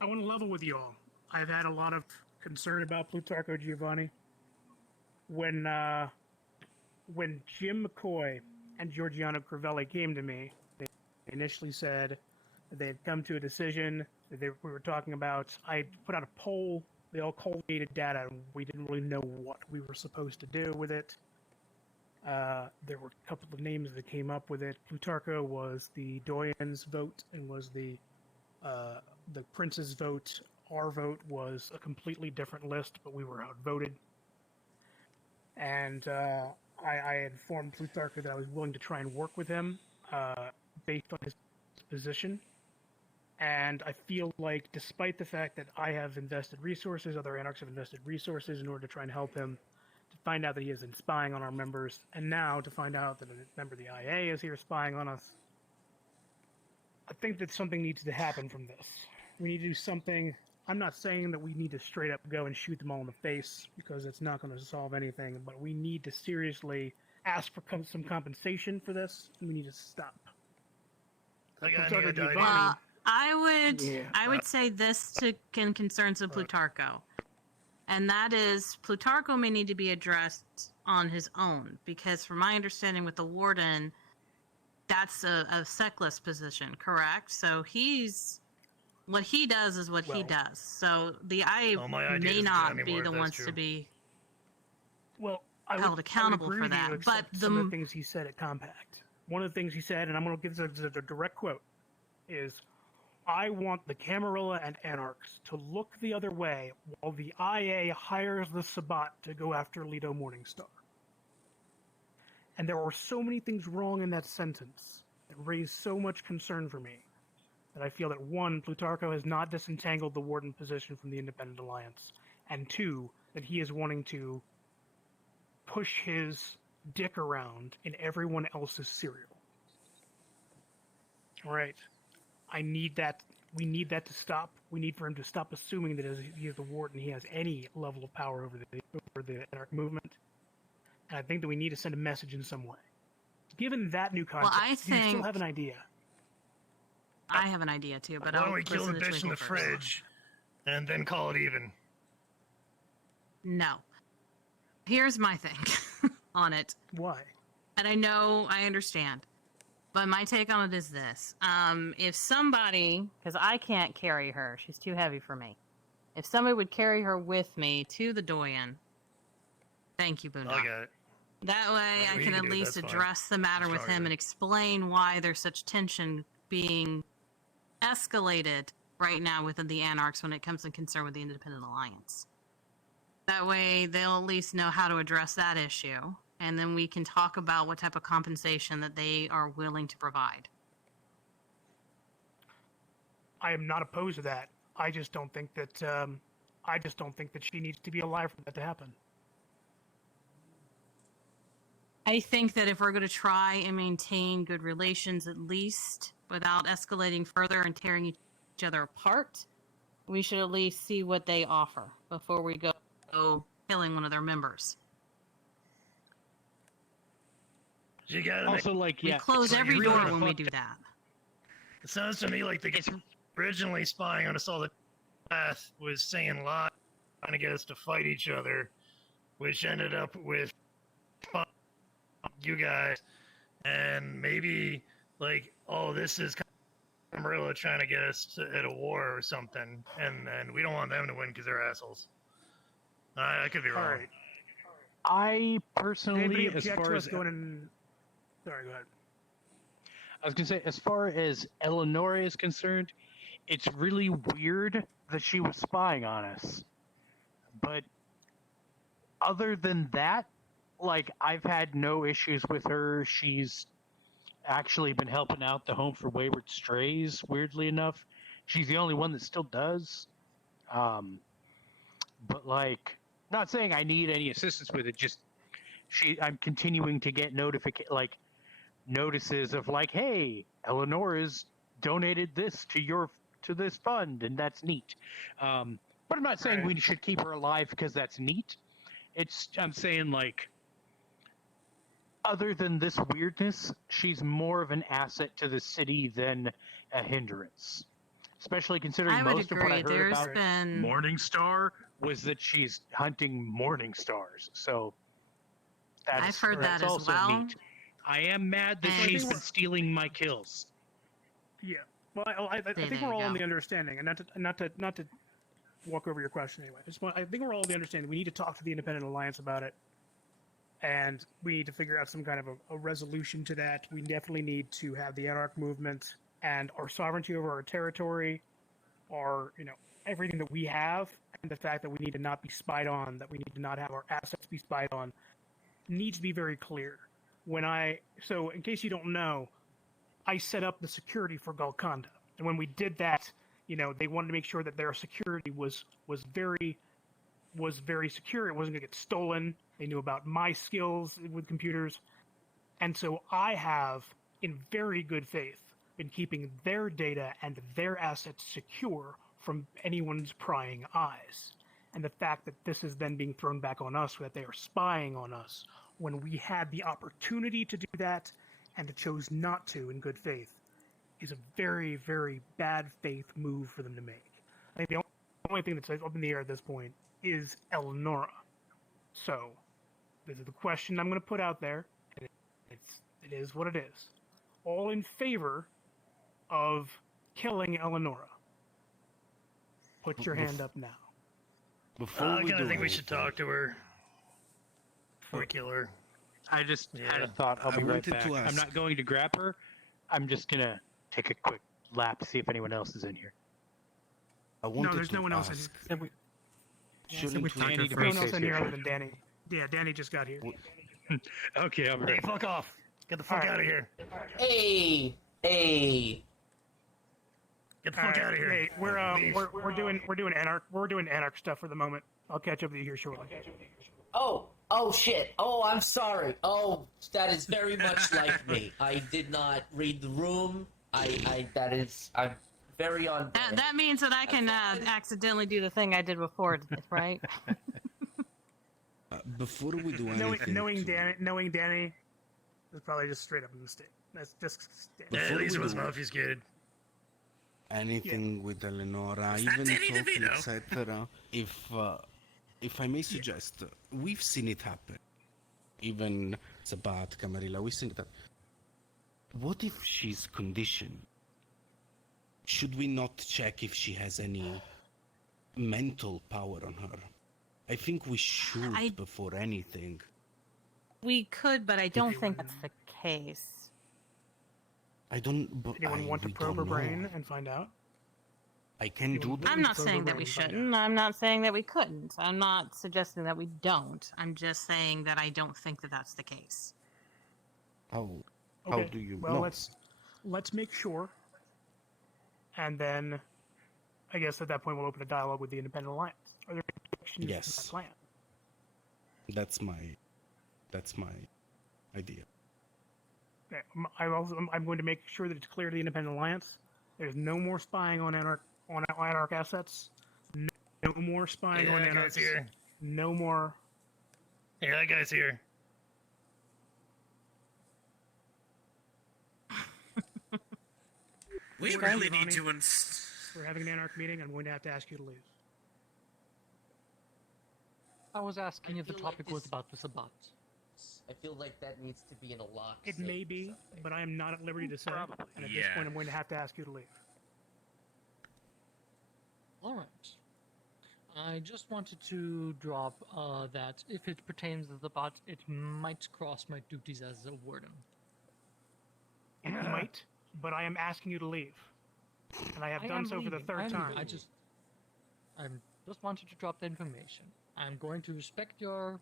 I want to level with you all. I've had a lot of concern about Plutarcho Giovanni. When Jim McCoy and Giorgiano Crivelli came to me, they initially said that they had come to a decision that we were talking about. I put out a poll. They all collated data, and we didn't really know what we were supposed to do with it. There were a couple of names that came up with it. Plutarcho was the Doyen's vote and was the Prince's vote. Our vote was a completely different list, but we were outvoted. And I informed Plutarcho that I was willing to try and work with him based on his position. And I feel like, despite the fact that I have invested resources, other anarchs have invested resources in order to try and help him, to find out that he has been spying on our members, and now to find out that a member of the IA is here spying on us, I think that something needs to happen from this. We need to do something. I'm not saying that we need to straight up go and shoot them all in the face, because it's not going to solve anything, but we need to seriously ask for some compensation for this, and we need to stop. I would say this in concerns of Plutarcho, and that is Plutarcho may need to be addressed on his own, because from my understanding with the Warden, that's a sectless position, correct? So what he does is what he does. So the IA may not be the ones to be held accountable for that. But some of the things he said at Compact. One of the things he said, and I'm going to give this as a direct quote, is, I want the Camarilla and Anarchs to look the other way while the IA hires the Sabbat to go after Leto Morningstar. And there were so many things wrong in that sentence that raised so much concern for me that I feel that one, Plutarcho has not disentangled the warden position from the Independent Alliance, and two, that he is wanting to push his dick around in everyone else's cereal. All right. I need that. We need that to stop. We need for him to stop assuming that as he is the warden, he has any level of power over the anarch movement. And I think that we need to send a message in some way. Given that new context, do you still have an idea? I have an idea too, but Why I'll don't we kill the listen to bitch in the Twinkle first. fridge, and then call it even? No. Here's my thing on it. Why? And I understand. But my take on it is this. If somebody, because I can't carry her, she's too heavy for me. If somebody would carry her with me to the Doyen, thank you, Boondock. I got it. That way I can at least address the matter with him and explain why there's such tension being escalated right now within the Anarchs when it comes to concern with the Independent Alliance. That way they'll at least know how to address that issue, and then we can talk about what type of compensation that they are willing to provide. I am not opposed to that. I just don't think that she needs to be alive for that to happen. I think that if we're going to try and maintain good relations, at least without escalating further and tearing each other apart, we should at least see what they offer before we go killing one of their members. You gotta Also, we close every door when we do that. It sounds to me like the guy originally spying on us all the path was saying lies, trying to get us to fight each other, which ended up with you guys, and maybe like, oh, this is Camarilla trying to get us at a war or something, and then we don't want them to win because they're assholes. I could be wrong. Alright. I personally, Anybody as object far to as us going in... Sorry, go ahead. I was gonna say, as far as Eleonora is concerned, it's really weird that she was spying on us. But other than that, like, I've had no issues with her. She's actually been helping out the Home for Wayward Strays, weirdly enough. She's the only one that still does. But, like, not saying I need any assistance with it, just I'm continuing to get notices of, like, hey, Eleonora's donated this to this fund, and that's neat. But I'm not saying we should keep her alive because that's neat. I'm saying, like, other than this weirdness, she's more of an asset to the city than a hindrance. Especially considering most of what I heard about Morningstar was that she's hunting morning stars. So I've heard that as also well. neat. I am mad that she's been stealing my kills. Yeah. Well, I think we're all on the understanding, and not to walk over your question anyway. I think we're all on the understanding. We need to talk to the Independent Alliance about it, and we need to figure out some kind of a resolution to that. We definitely need to have the Anarch movement and our sovereignty over our territory, our everything that we have, and the fact that we need to not be spied on, that we need to not have our assets be spied on, needs to be very clear. So in case you don't know, I set up the security for Golconda, and when we did that, they wanted to make sure that their security was very secure. It wasn't going to get stolen. They knew about my skills with computers, and so I have, in very good faith, been keeping their data and their assets secure from anyone's prying eyes. And the fact that this is then being thrown back on us, that they are spying on us, when we had the opportunity to do that and chose not to in good faith, is a very, very bad faith move for them to make. I think the only thing that's up in the air at this point is Eleonora. So, this is the question I'm going to put out there, and it is what it is. All in favor of killing Eleonora? Put your hand up now. I kind of think we should talk to her before we kill her. I just had a thought. I'll be right back. I'm not going to grab her. I'm just going to take a quick lap to see if anyone else is in here. No, there's no one else in here. Shouldn't no one else in here other than Danny. Yeah, Danny just got here. Okay, I'm Hey, ready. fuck off! Get the fuck out of here! Hey, hey. Get the fuck out of here! Hey, we're doing anarch stuff for the moment. I'll catch up with you here shortly. Oh shit. Oh, I'm sorry. Oh, that is very much like me. I did not read the room. I'm very on. That means that I can accidentally do the thing I did before, right? Before we do anything, knowing Danny, is probably just straight up a mistake. That's just. Yeah, at least it was obfuscated. Anything with Eleonora, Is that even Danny talking, DeVito? etc. If I may suggest, we've seen it happen. Even Sabat, Camarilla, we've seen it happen. What if she's conditioned? Should we not check if she has any mental power on her? I think we should before anything. We could, but I don't think that's the case. I don't. But Anyone want to probe her brain and find out? I can do that. I'm not saying that we shouldn't. I'm not saying that we couldn't. I'm not suggesting that we don't. I'm just saying that I don't think that that's the case. How Okay. do you Well, know? let's make sure, and then I guess at that point we'll open a dialogue with the Independent Alliance. Are there objections to Yes. that plan? That's my idea. Okay. I'm going to make sure that it's clear to the Independent Alliance. There's no more spying on Anarch assets. No more spying on that Anarch. guy's here. No more. Hey, that guy's here. We Okay. really need to. We're having an Anarch meeting. I'm going to have to ask you to leave. I was asking if the feel like topic was this- about the Sabat. I feel like that needs to be in a lock. It may be, but I am not at liberty to say. And at this Yeah. point, I'm going to have to ask you to leave. Alright. I just wanted to drop that if it pertains to the bot, it might cross my duties as a warden. It might, but I am asking you to leave. And I have done so for the third time. I just wanted to drop the information. I'm going to respect your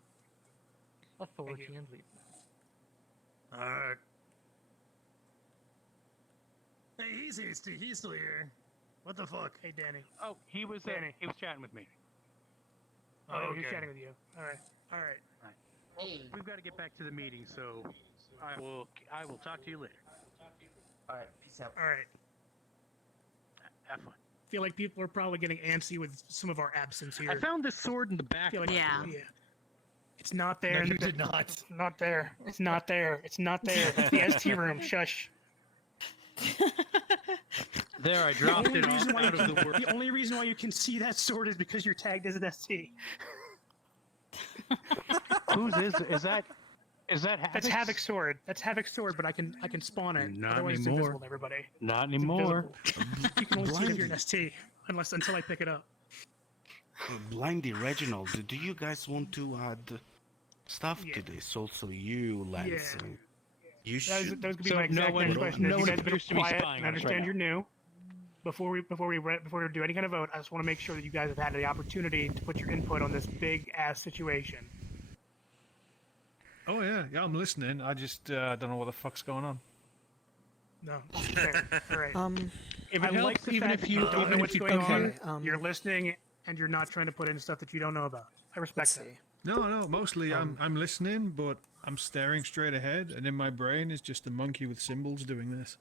authority and leave now. Alright. Hey, he's still here. What the fuck? Hey, Danny. Oh, he was chatting with me. Oh, he's okay. chatting with you. All right. All right. Well, we've got to get back to the meeting, so I will talk to you later. All right, peace out. All right. Have fun. I feel like people are probably getting antsy with some of our absence here. I found this sword in the back. Feel like, Yeah. It's not there. No, you did not. It's not there. It's not there. It's not there. It's the ST room. Shush. There, I dropped it off out of the work. The only reason why you can see that sword is because you're tagged as an ST. Whose is that? Is that Havoc's? That's Havoc's sword. That's Havoc's sword, but I can spawn it. Not Otherwise it's anymore. invisible to everybody. Not It's anymore. invisible. You can only see it if you're an ST, until I pick it up. Blindy Reginald, do you guys want to add stuff to this? Also, you, Lance. Yeah. You That should. was going to be my exact next question. No one has been quiet. I understand you're new. Before we do any kind of vote, I just want to make sure that you guys have had the opportunity to put your input on this big ass situation. Oh yeah, I'm listening. I just don't know what the fuck's going on. No, fair. All right. If it I helps, like the even fact if that you you don't know what's going okay, on. You're listening and you're not trying to put in stuff that you don't know about. I respect that. No, mostly I'm listening, but I'm staring straight ahead, and in my brain is just a monkey with symbols doing this.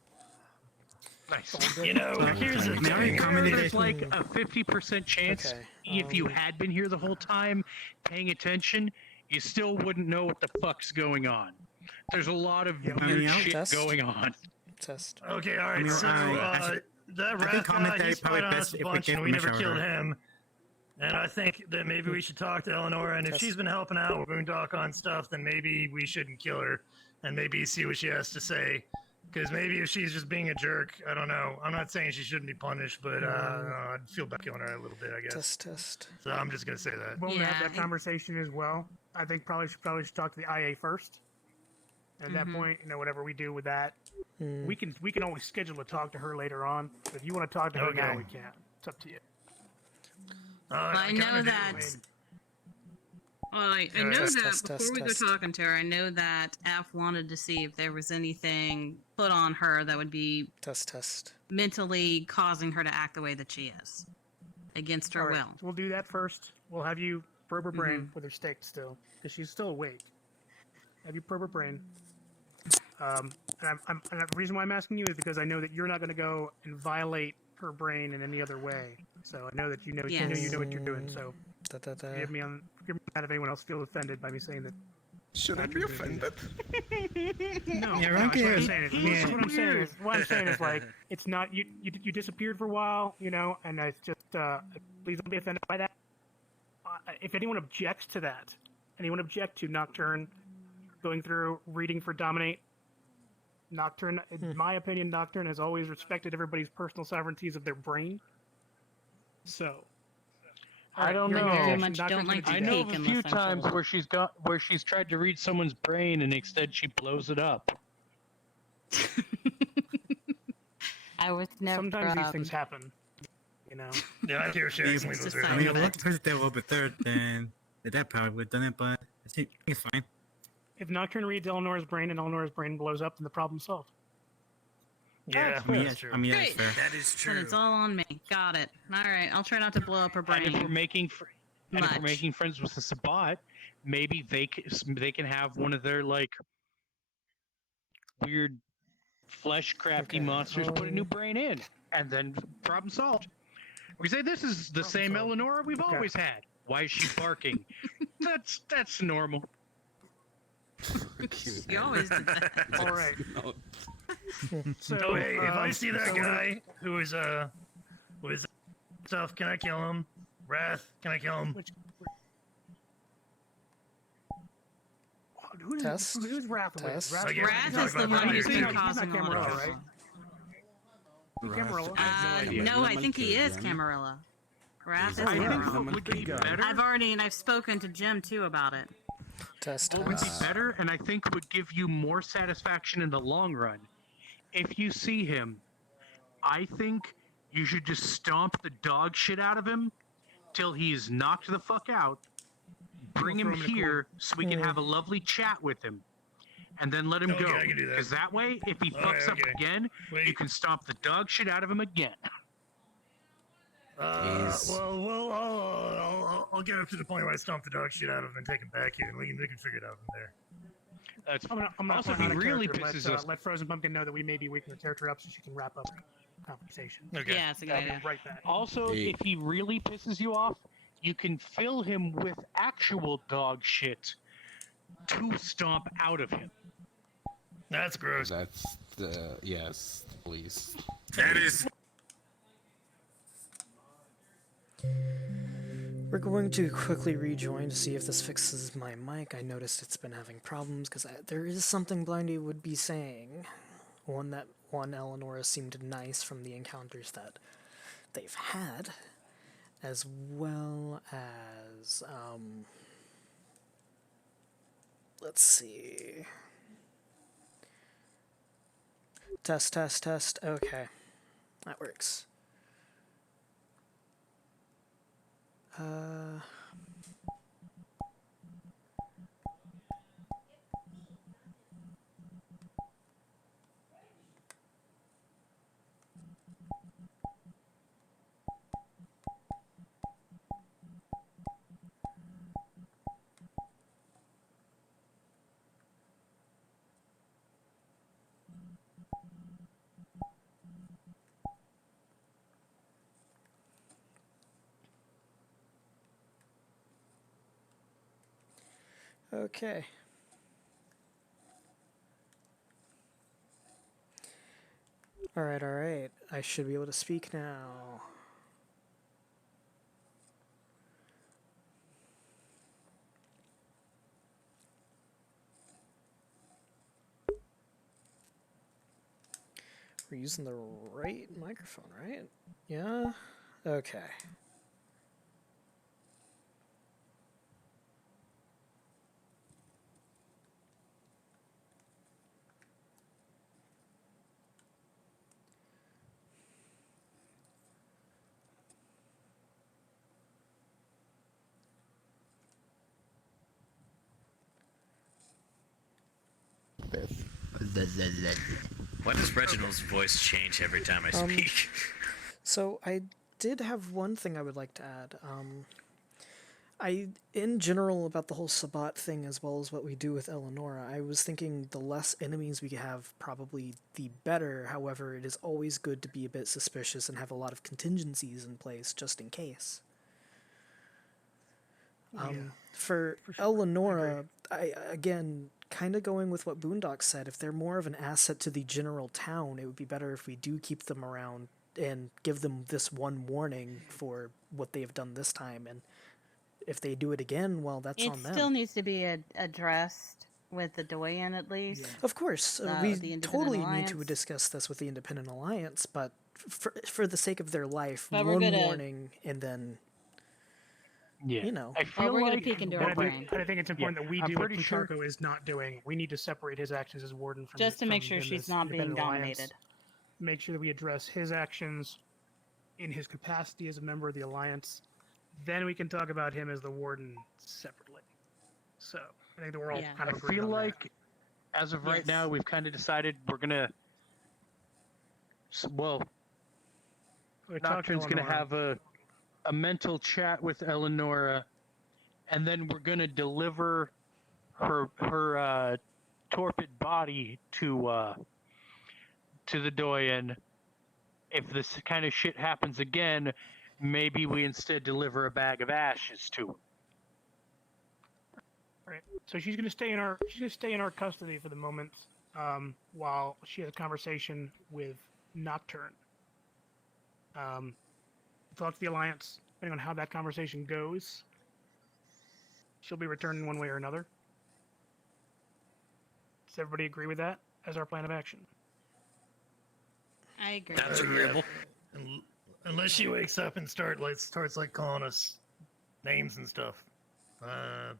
Nice. You know, here's the thing. There's like a 50% chance Okay, if you had been here the whole time, paying attention, you still wouldn't know what the fuck's going on. There's a lot of weird shit Test. going on. Test. Okay, all right. mean, So that think rat guy, commentary he probably spied on best us if a we bunch, give and we him a never shout killed out. him. And I think that maybe we should talk to Eleonora, and if Test. she's been helping out with Boondock on stuff, then maybe we shouldn't kill her, and maybe see what she has to say. Because maybe if she's just being a jerk, I don't know. I'm not saying she shouldn't be punished, but I'd feel bad killing her a little bit, I guess. Test. So I'm just gonna say that. We'll Yeah, have that conversation as well. I think probably should talk to the IA first. At that point, whatever we do with that, we can always schedule a talk to her later on. But if you want to talk to her now, Okay. we can. It's up to you. I know kinda do. that. I know Test, that test, before test, we test. go talking to her, I know that Af wanted to see if there was anything put on her that would be test. mentally causing her to act the way that she is against her All right, will. so we'll do that first. We'll have you probe her brain with her stick still, because she's still awake. Have you probe her brain. And the reason why I'm asking you is because I know that you're not going to go and violate her brain in any other way. So I know that you know what you're doing. So forgive me on if anyone else feels offended by me saying that. Should I be offended? No, Yeah, no, Ronk that's is- what I'm saying is like it's not you disappeared for a while, and it's just please don't be offended by that. If anyone objects to that, anyone object to Nocturne going through reading for Dominate, Nocturne, in my opinion, Nocturne has always respected everybody's personal sovereignties of their brain. So I don't you're know. very much don't like to I know of peek a few unless I'm times told. where she's tried to read someone's brain and instead she blows it up. I was never. Sometimes these things happen, Yeah, I hear sharing It's just I fine mean, with if it. it was there a little bit third, then that probably would have done it, but I think it's fine. If Nocturne reads Eleanor's brain and Eleanor's brain blows up, then the problem's solved. Yeah, I mean, that's true. I mean, that's Great. fair. That is Then true. it's all on me. Got it. All right, I'll try not to blow up her brain. And if we're making Much. friends with the Sabat, maybe they can have one of their like weird flesh crafty monsters put a new brain in, and then problem solved. We say this is the same Eleanor we've always had. Why is she barking? that's normal. You always did that. All right. So, So hey, if I see that so guy who is stuff, can I kill him? Wrath, can I kill him? Test. Who's Wrath with? Test. Wrath is the one who's been causing all the Camarilla, trouble. right? Camarilla. No, I think he is Camarilla. Wrath is I think Camarilla. what would be better. I've spoken to Jim too about it. Test. What would be better, and I think would give you more satisfaction in the long run, if you see him, I think you should just stomp the dog shit out of him till he's knocked the fuck out. Bring him here so we can have a lovely chat with him, and then let him Okay, go. I can do that. Because that way, if he fucks up okay. again, you can stomp the dog shit out of him again. I'll get up to the point where I stomp the dog shit out of him and take him back here, and we can figure it out from there. That's I'm not also, playing if out he of really character. pisses us. Let Frozen Pumpkin know that we may be weakening her character up so she can wrap up the conversation. Okay. Yeah, it's a good I'll be idea. right back. Also, if he really pisses you off, you can fill him with actual dog shit to stomp out of him. That's gross. That's the yes, please. That is. We're going to quickly rejoin to see if this fixes my mic. I noticed it's been having problems because there is something Blindy would be saying. One Eleonora seemed nice from the encounters that they've had, as well as let's see. Test. Okay, that works. Okay. Alright. I should be able to speak now. We're using the right microphone, right? Yeah? Okay. Why does Reginald's voice change every time I speak? So I did have one thing I would like to add. In general, about the whole Sabbat thing, as well as what we do with Eleonora, I was thinking the less enemies we have, probably the better. However, it is always good to be a bit suspicious and have a lot of contingencies in place, just in case. For Eleonora, I again, kind of going with what Boondock said, if they're more of an asset to the general town, it would be better if we do keep them around and give them this one warning for what they have done this time, and if they do it again, well, that's on them. It still needs to be addressed with the Doyen, at least. Of course, we totally need to discuss this with the Independent Alliance, but for the sake of their life, But one warning, and then, you know. I feel we're gonna like peek into our brain. I think it's important that we I'm do what pretty sure- Plutarco is not doing. We need to separate his actions as warden from Just to make from sure him she's as not being Independent Alliance. dominated. Make sure that we address his actions in his capacity as a member of the Alliance. Then we can talk about him as the warden separately. So I think that we're all kind of I agreed feel on like, as of right now, we've kind of decided we're gonna. Well, We're talking Nocturne's gonna Eleonora. have a mental chat with Eleonora, and then we're gonna deliver her torpid body to the Doyen. If this kind of shit happens again, maybe we instead deliver a bag of ashes to him. Right. So she's gonna stay in our custody for the moment, while she has a conversation with Nocturne. Talk to the Alliance. Depending on how that conversation goes, she'll be returned in one way or another. Does everybody agree with that as our plan of action? I agree. That's agreeable. Unless she wakes up and starts calling us names and stuff.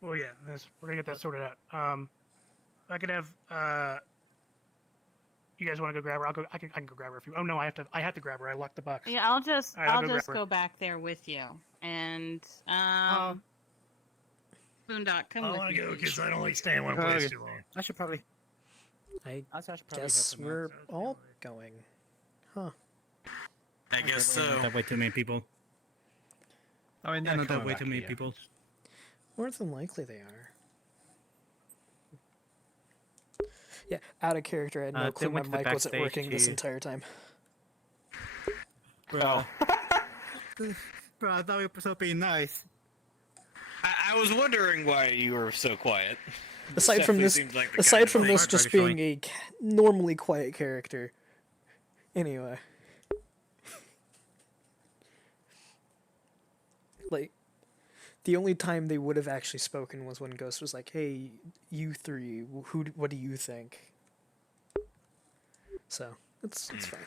Well, yeah, we're gonna get that sorted out. I could have. You guys want to go grab her? I can go grab her if you. Oh no, I have to grab her. I locked the box. Yeah, I'll just All right, I'll go just grab her. go back there with you, and Boondock, come I with want me. to go because I don't like staying in one place Okay. too long. I should probably. I I should probably guess help them out. we're all going. Huh. I guess Not so. that way too many people. I mean, Not that way too many people. More than likely they are. Yeah, out of character, I had no They clue my went to the mic wasn't backstage working this to- entire time. Bro. Bro, I thought we were so being nice. I was wondering why you were so quiet. Aside from Definitely this, seems like the aside kind of from thing- this just being a normally quiet character. Anyway. Like, the only time they would have actually spoken was when Ghost was like, "Hey, you three, what do you think?" So it's fine.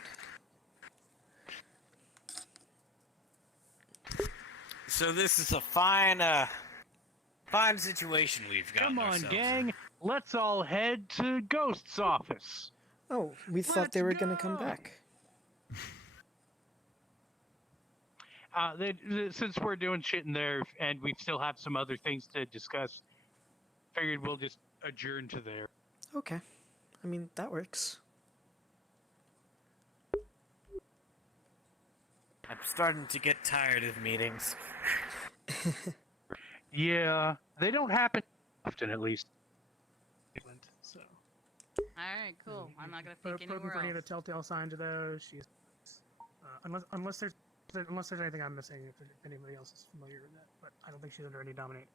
So this is a fine situation we've got. Come on, ourselves gang. Let's all head to Ghost's office. Oh, we thought they were gonna come back. Since we're doing shit in there and we still have some other things to discuss, figured we'll just adjourn to there. Okay, I mean that works. I'm starting to get tired of meetings. Yeah, they don't happen often, at least. So. All right, cool. I'm not gonna pick Poking anywhere for any of the else. telltale signs of those. She's unless there's anything I'm missing. If anybody else is familiar with that, but I don't think she's under any dominate.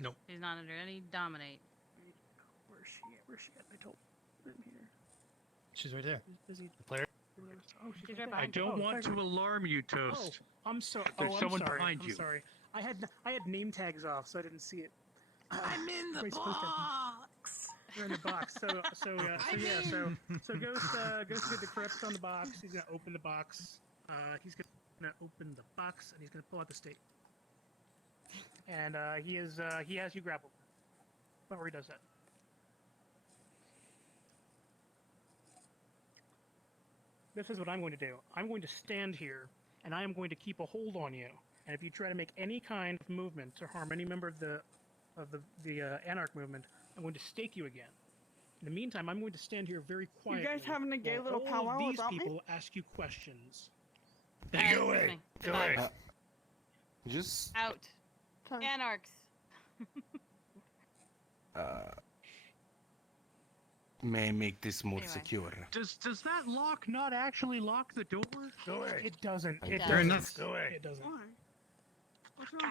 Nope. She's not under any dominate. Where's she at? Where's she at? I told her here. She's right there. She's busy. The player. Oh, she's right right I behind don't you. want to alarm you, Toast. Oh, I'm sorry. There's I'm someone sorry. behind I'm you. sorry. I had name tags off, so I didn't see it. I'm in the We're supposed to- box. We're in the box. So Ghost did the crypt on the box. He's gonna open the box. He's gonna open the box and he's gonna pull out the stake. And he has you grappled. Before he does that. This is what I'm going to do. I'm going to stand here, and I am going to keep a hold on you. And if you try to make any kind of movement to harm any member of the Anarch movement, I'm going to stake you again. In the meantime, I'm going to stand here very quietly. guys having a gay while little all powwow of these without me? people ask you questions. Hey, go away. Go away. Just Out. Anarchs. may I make this more Anyway. secure? Does that lock not actually lock the door? Go away. It doesn't. It It does. doesn't. Go away. It doesn't.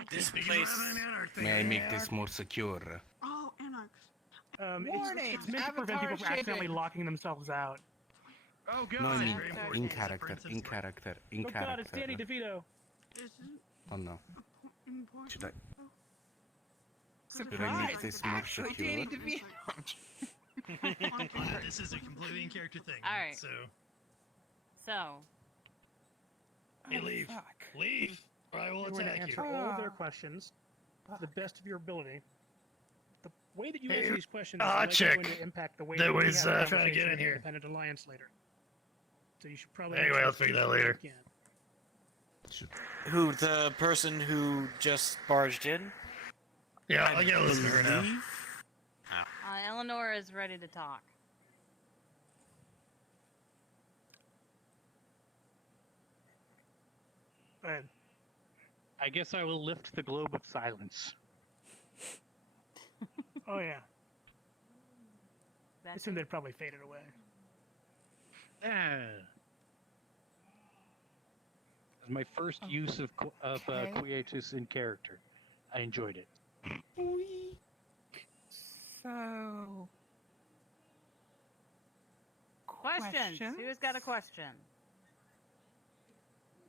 This Because place. we're having an anarch thing. May I make this more secure? Oh, Anarchs. It's meant to prevent people from Avatar accidentally shaded. locking themselves out. Oh god. No, I mean Very important. in It's a character, in character, in Oh God, it's character. Danny DeVito. Oh no. Should I Surprise! make this more Actually, secure? Danny DeVito. This is a completely in character thing. All right. So, So, hey, leave. Leave, or I will You're going to attack answer you. all of their questions to the best of your ability. The way that you Hey, answer these questions ah, is likely chick. going to impact the way That that we was, have a trying to conversation get in with the here. Independent Alliance later. So you should probably. Anyway, answer I'll as figure that quickly as later. you can. Who, the person who just barged in? Yeah, I'll get a listen to her now. Eleanor is ready to talk. Go ahead. I guess I will lift the globe of silence. Oh yeah. I That's assume they'd probably faded away. My first use of Okay. quietus in character. I enjoyed it. So. questions. Who's got a question?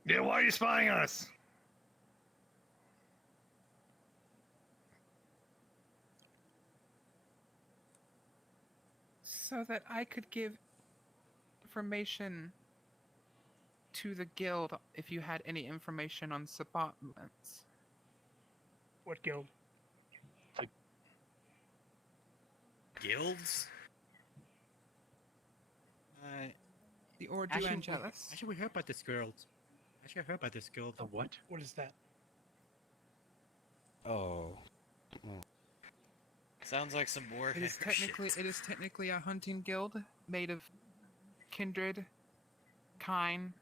Yeah, why are you spying on us? So that I could give information to the guild if you had any information on Sabbat movements. What guild? Guilds? The Ordo Actually, Angelus. Actually, we heard about this guild. Actually, I heard about this guild. The what? What is that? Oh. Sounds like some Warhammer It is technically a hunting guild made of kindred, kine,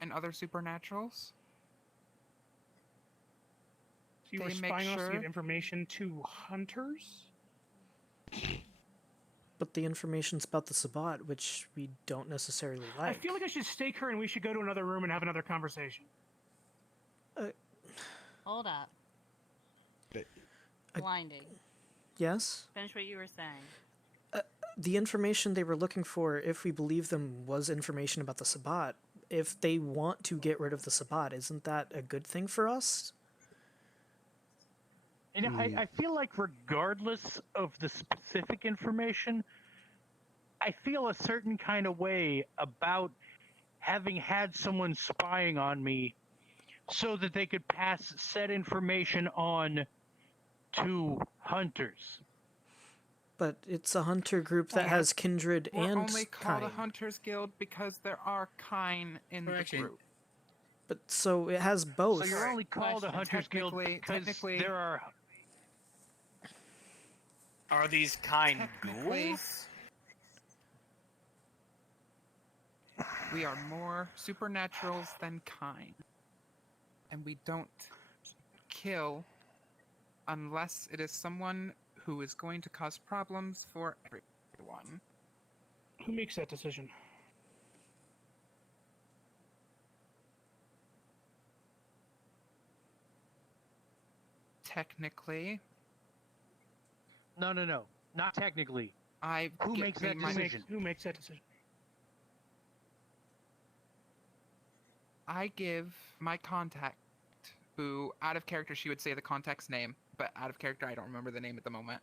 and other supernaturals. So you were They make spying on us to sure- give information to hunters? But the information's about the Sabbat, which we don't necessarily I like. feel like I should stake her and we should go to another room and have another conversation. Hold up. Blinding. Yes? Finish what you were saying. The information they were looking for, if we believe them, was information about the Sabbat. If they want to get rid of the Sabbat, isn't that a good thing for us? And I feel like regardless of the specific information, I feel a certain kind of way about having had someone spying on me so that they could pass said information on to hunters. But it's a hunter group that has kindred We're and only called a kind. Hunters Guild because there are kine in the group. But so it has both. So you're only called a Hunters Guild because technically- there are... Are these kind Technically- ghouls? We are more supernaturals than kine. And we don't kill unless it is someone who is going to cause problems for everyone. Who makes that decision? Technically, No, not technically. Who get makes me that my- decision? Who makes that decision? I give my contact, who out of character she would say the contact's name, but out of character I don't remember the name at the moment.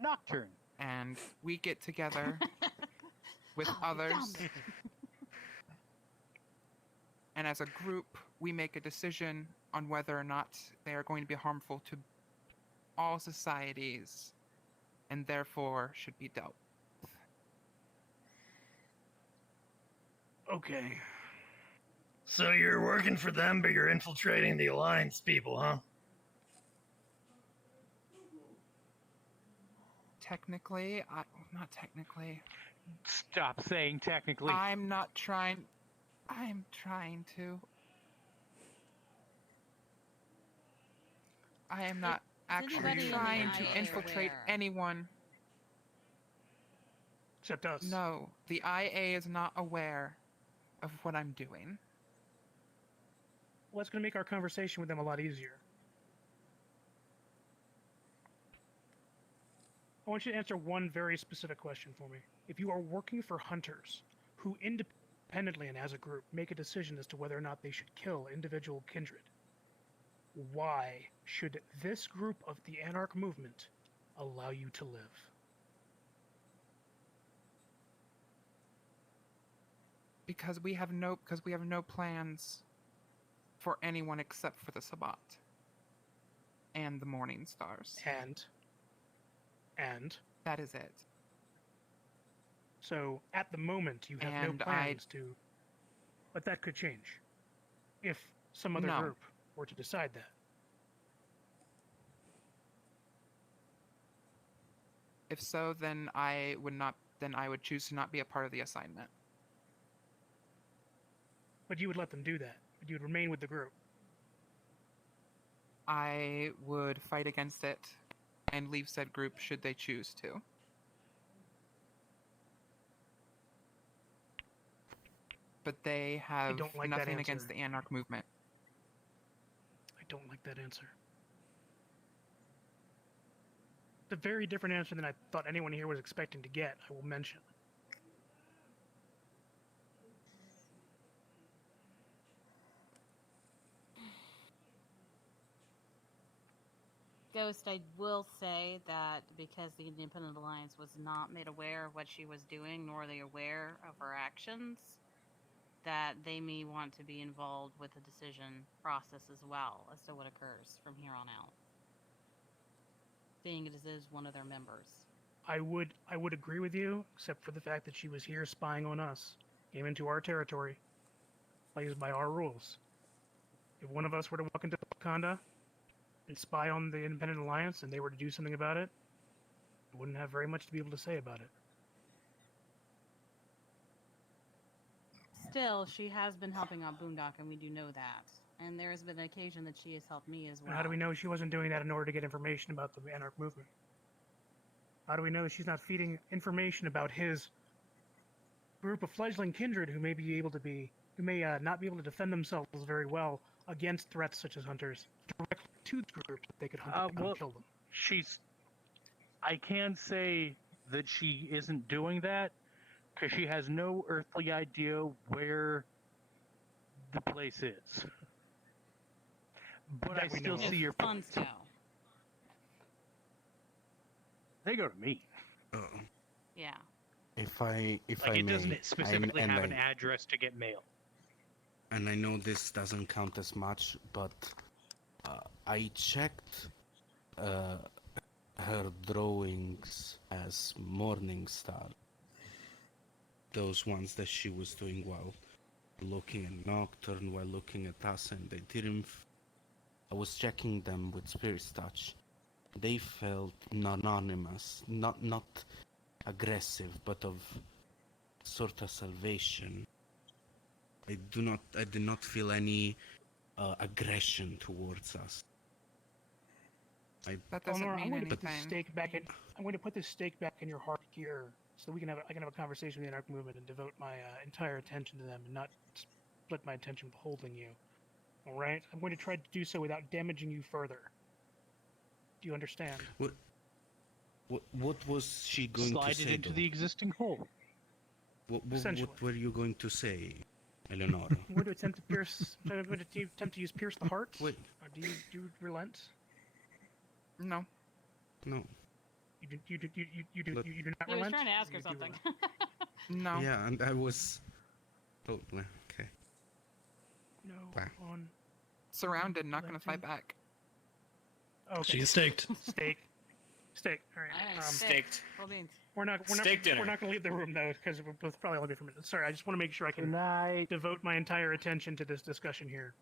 Nocturne. And we get together with others. And as a group, we make a decision on whether or not they are going to be harmful to all societies and therefore should be dealt with. Okay. So you're working for them, but you're infiltrating the Alliance people, huh? technically, not technically. Stop saying technically. I'm not trying. I'm trying to. I am not actually anybody in the trying to IA infiltrate aware? anyone. Except us. No, the IA is not aware of what I'm doing. Well, that's going to make our conversation with them a lot easier. I want you to answer one very specific question for me. If you are working for hunters who independently and as a group make a decision as to whether or not they should kill individual kindred, why should this group of the Anarch movement allow you to live? Because we have no plans for anyone except for the Sabbat and the Morning Stars. And that is it. So at the moment you have no plans to, but that could change if some other group were to decide that. If so, then I would not. Then I would choose to not be a part of the assignment. But you would let them do that. But you would remain with the group. I would fight against it and leave said group should they choose to. But they have nothing against the Anarch movement. I don't like that answer. It's a very different answer than I thought anyone here was expecting to get, I will mention. Ghost, I will say that because the Independent Alliance was not made aware of what she was doing, nor are they aware of her actions, that they may want to be involved with the decision process as well as to what occurs from here on out. Seeing it as one of their members. I would agree with you, except for the fact that she was here spying on us. Came into our territory. Plays by our rules. If one of us were to walk into Wakanda and spy on the Independent Alliance and they were to do something about it, I wouldn't have very much to be able to say about it. Still, she has been helping out Boondock, and we do know that. And there has been an occasion that she has helped me as well. And how do we know she wasn't doing that in order to get information about the Anarch movement? How do we know that she's not feeding information about his group of fledgling kindred who may not be able to defend themselves very well against threats such as hunters directly to the group that they could hunt them and kill them? I can say that she isn't doing that because she has no earthly idea where the place is. But I still see your point. They go to me. Yeah. If I it may, doesn't specifically have an I- address to get mail. And I know this doesn't count as much, but I checked her drawings as Morning Star. Those ones that she was doing while looking at Nocturne, while looking at us, and they didn't. I was checking them with Spirit Touch. They felt anonymous, not aggressive, but of sort of salvation. I did not feel any aggression towards us. That doesn't Eleanor, mean I'm going anything. to put this stake back in. I'm going to put this stake back in your heart here, so I can have a conversation with the Anarch movement and devote my entire attention to them, and not split my attention with holding you. All right? I'm going to try to do so without damaging you further. Do you understand? What was she going Slide to say? it into though? the existing hole. What Essentially. were you going to say, Eleanor? I'm going to attempt to pierce. I'm going to attempt to use pierce the heart. Wait. Or do you relent? No. No. You do not He was relent. trying to ask Or her you do something. relent? No. Yeah, and I was totally okay. No. Wow. On. Surrounded, not going to fight back. Okay. She's staked. Steak. All right. Staked. We're not Steak dinner. going to leave the room though, because we'll both probably only be for minutes. Sorry, I just want to make sure I can devote my entire attention to this discussion here.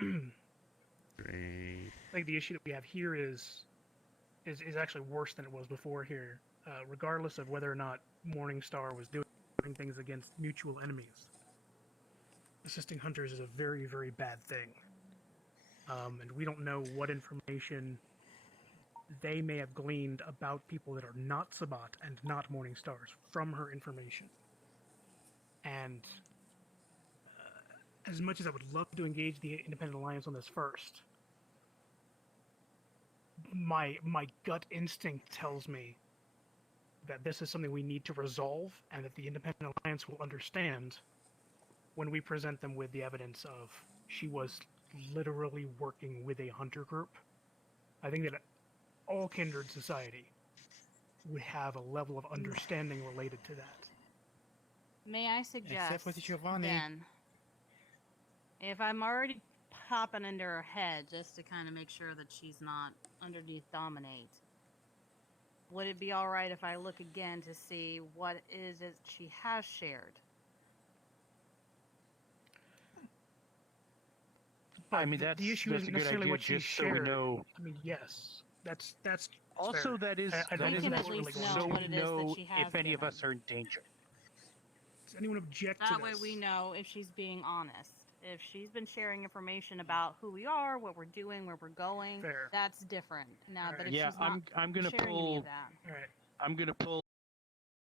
Great. I think the issue that we have here is is actually worse than it was before here, regardless of whether or not Morningstar was doing things against mutual enemies. Assisting hunters is a very, very bad thing. And we don't know what information they may have gleaned about people that are not Sabat and not Morningstars from her information. And as much as I would love to engage the Independent Alliance on this first, my gut instinct tells me that this is something we need to resolve, and that the Independent Alliance will understand when we present them with the evidence of she was literally working with a hunter group. I think that all kindred society would have a level of understanding related to that. May I suggest, Except for the Giovanni. then, if I'm already popping into her head just to kind of make sure that she's not underneath Dominate, would it be alright if I look again to see what is it she has shared? But I mean, the issue that's isn't a good necessarily idea, what she just so shared. we know. I mean, yes, that's Also, fair. that is I that don't is think at we're least really know so going what we it is that know she has if any of given. us are in danger. Does anyone object to That this? way we know if she's being honest. If she's been sharing information about who we are, what we're doing, where we're going, Fair. that's different. Now, but if Yeah, she's not I'm gonna sharing any pull. of that, All right. I'm gonna pull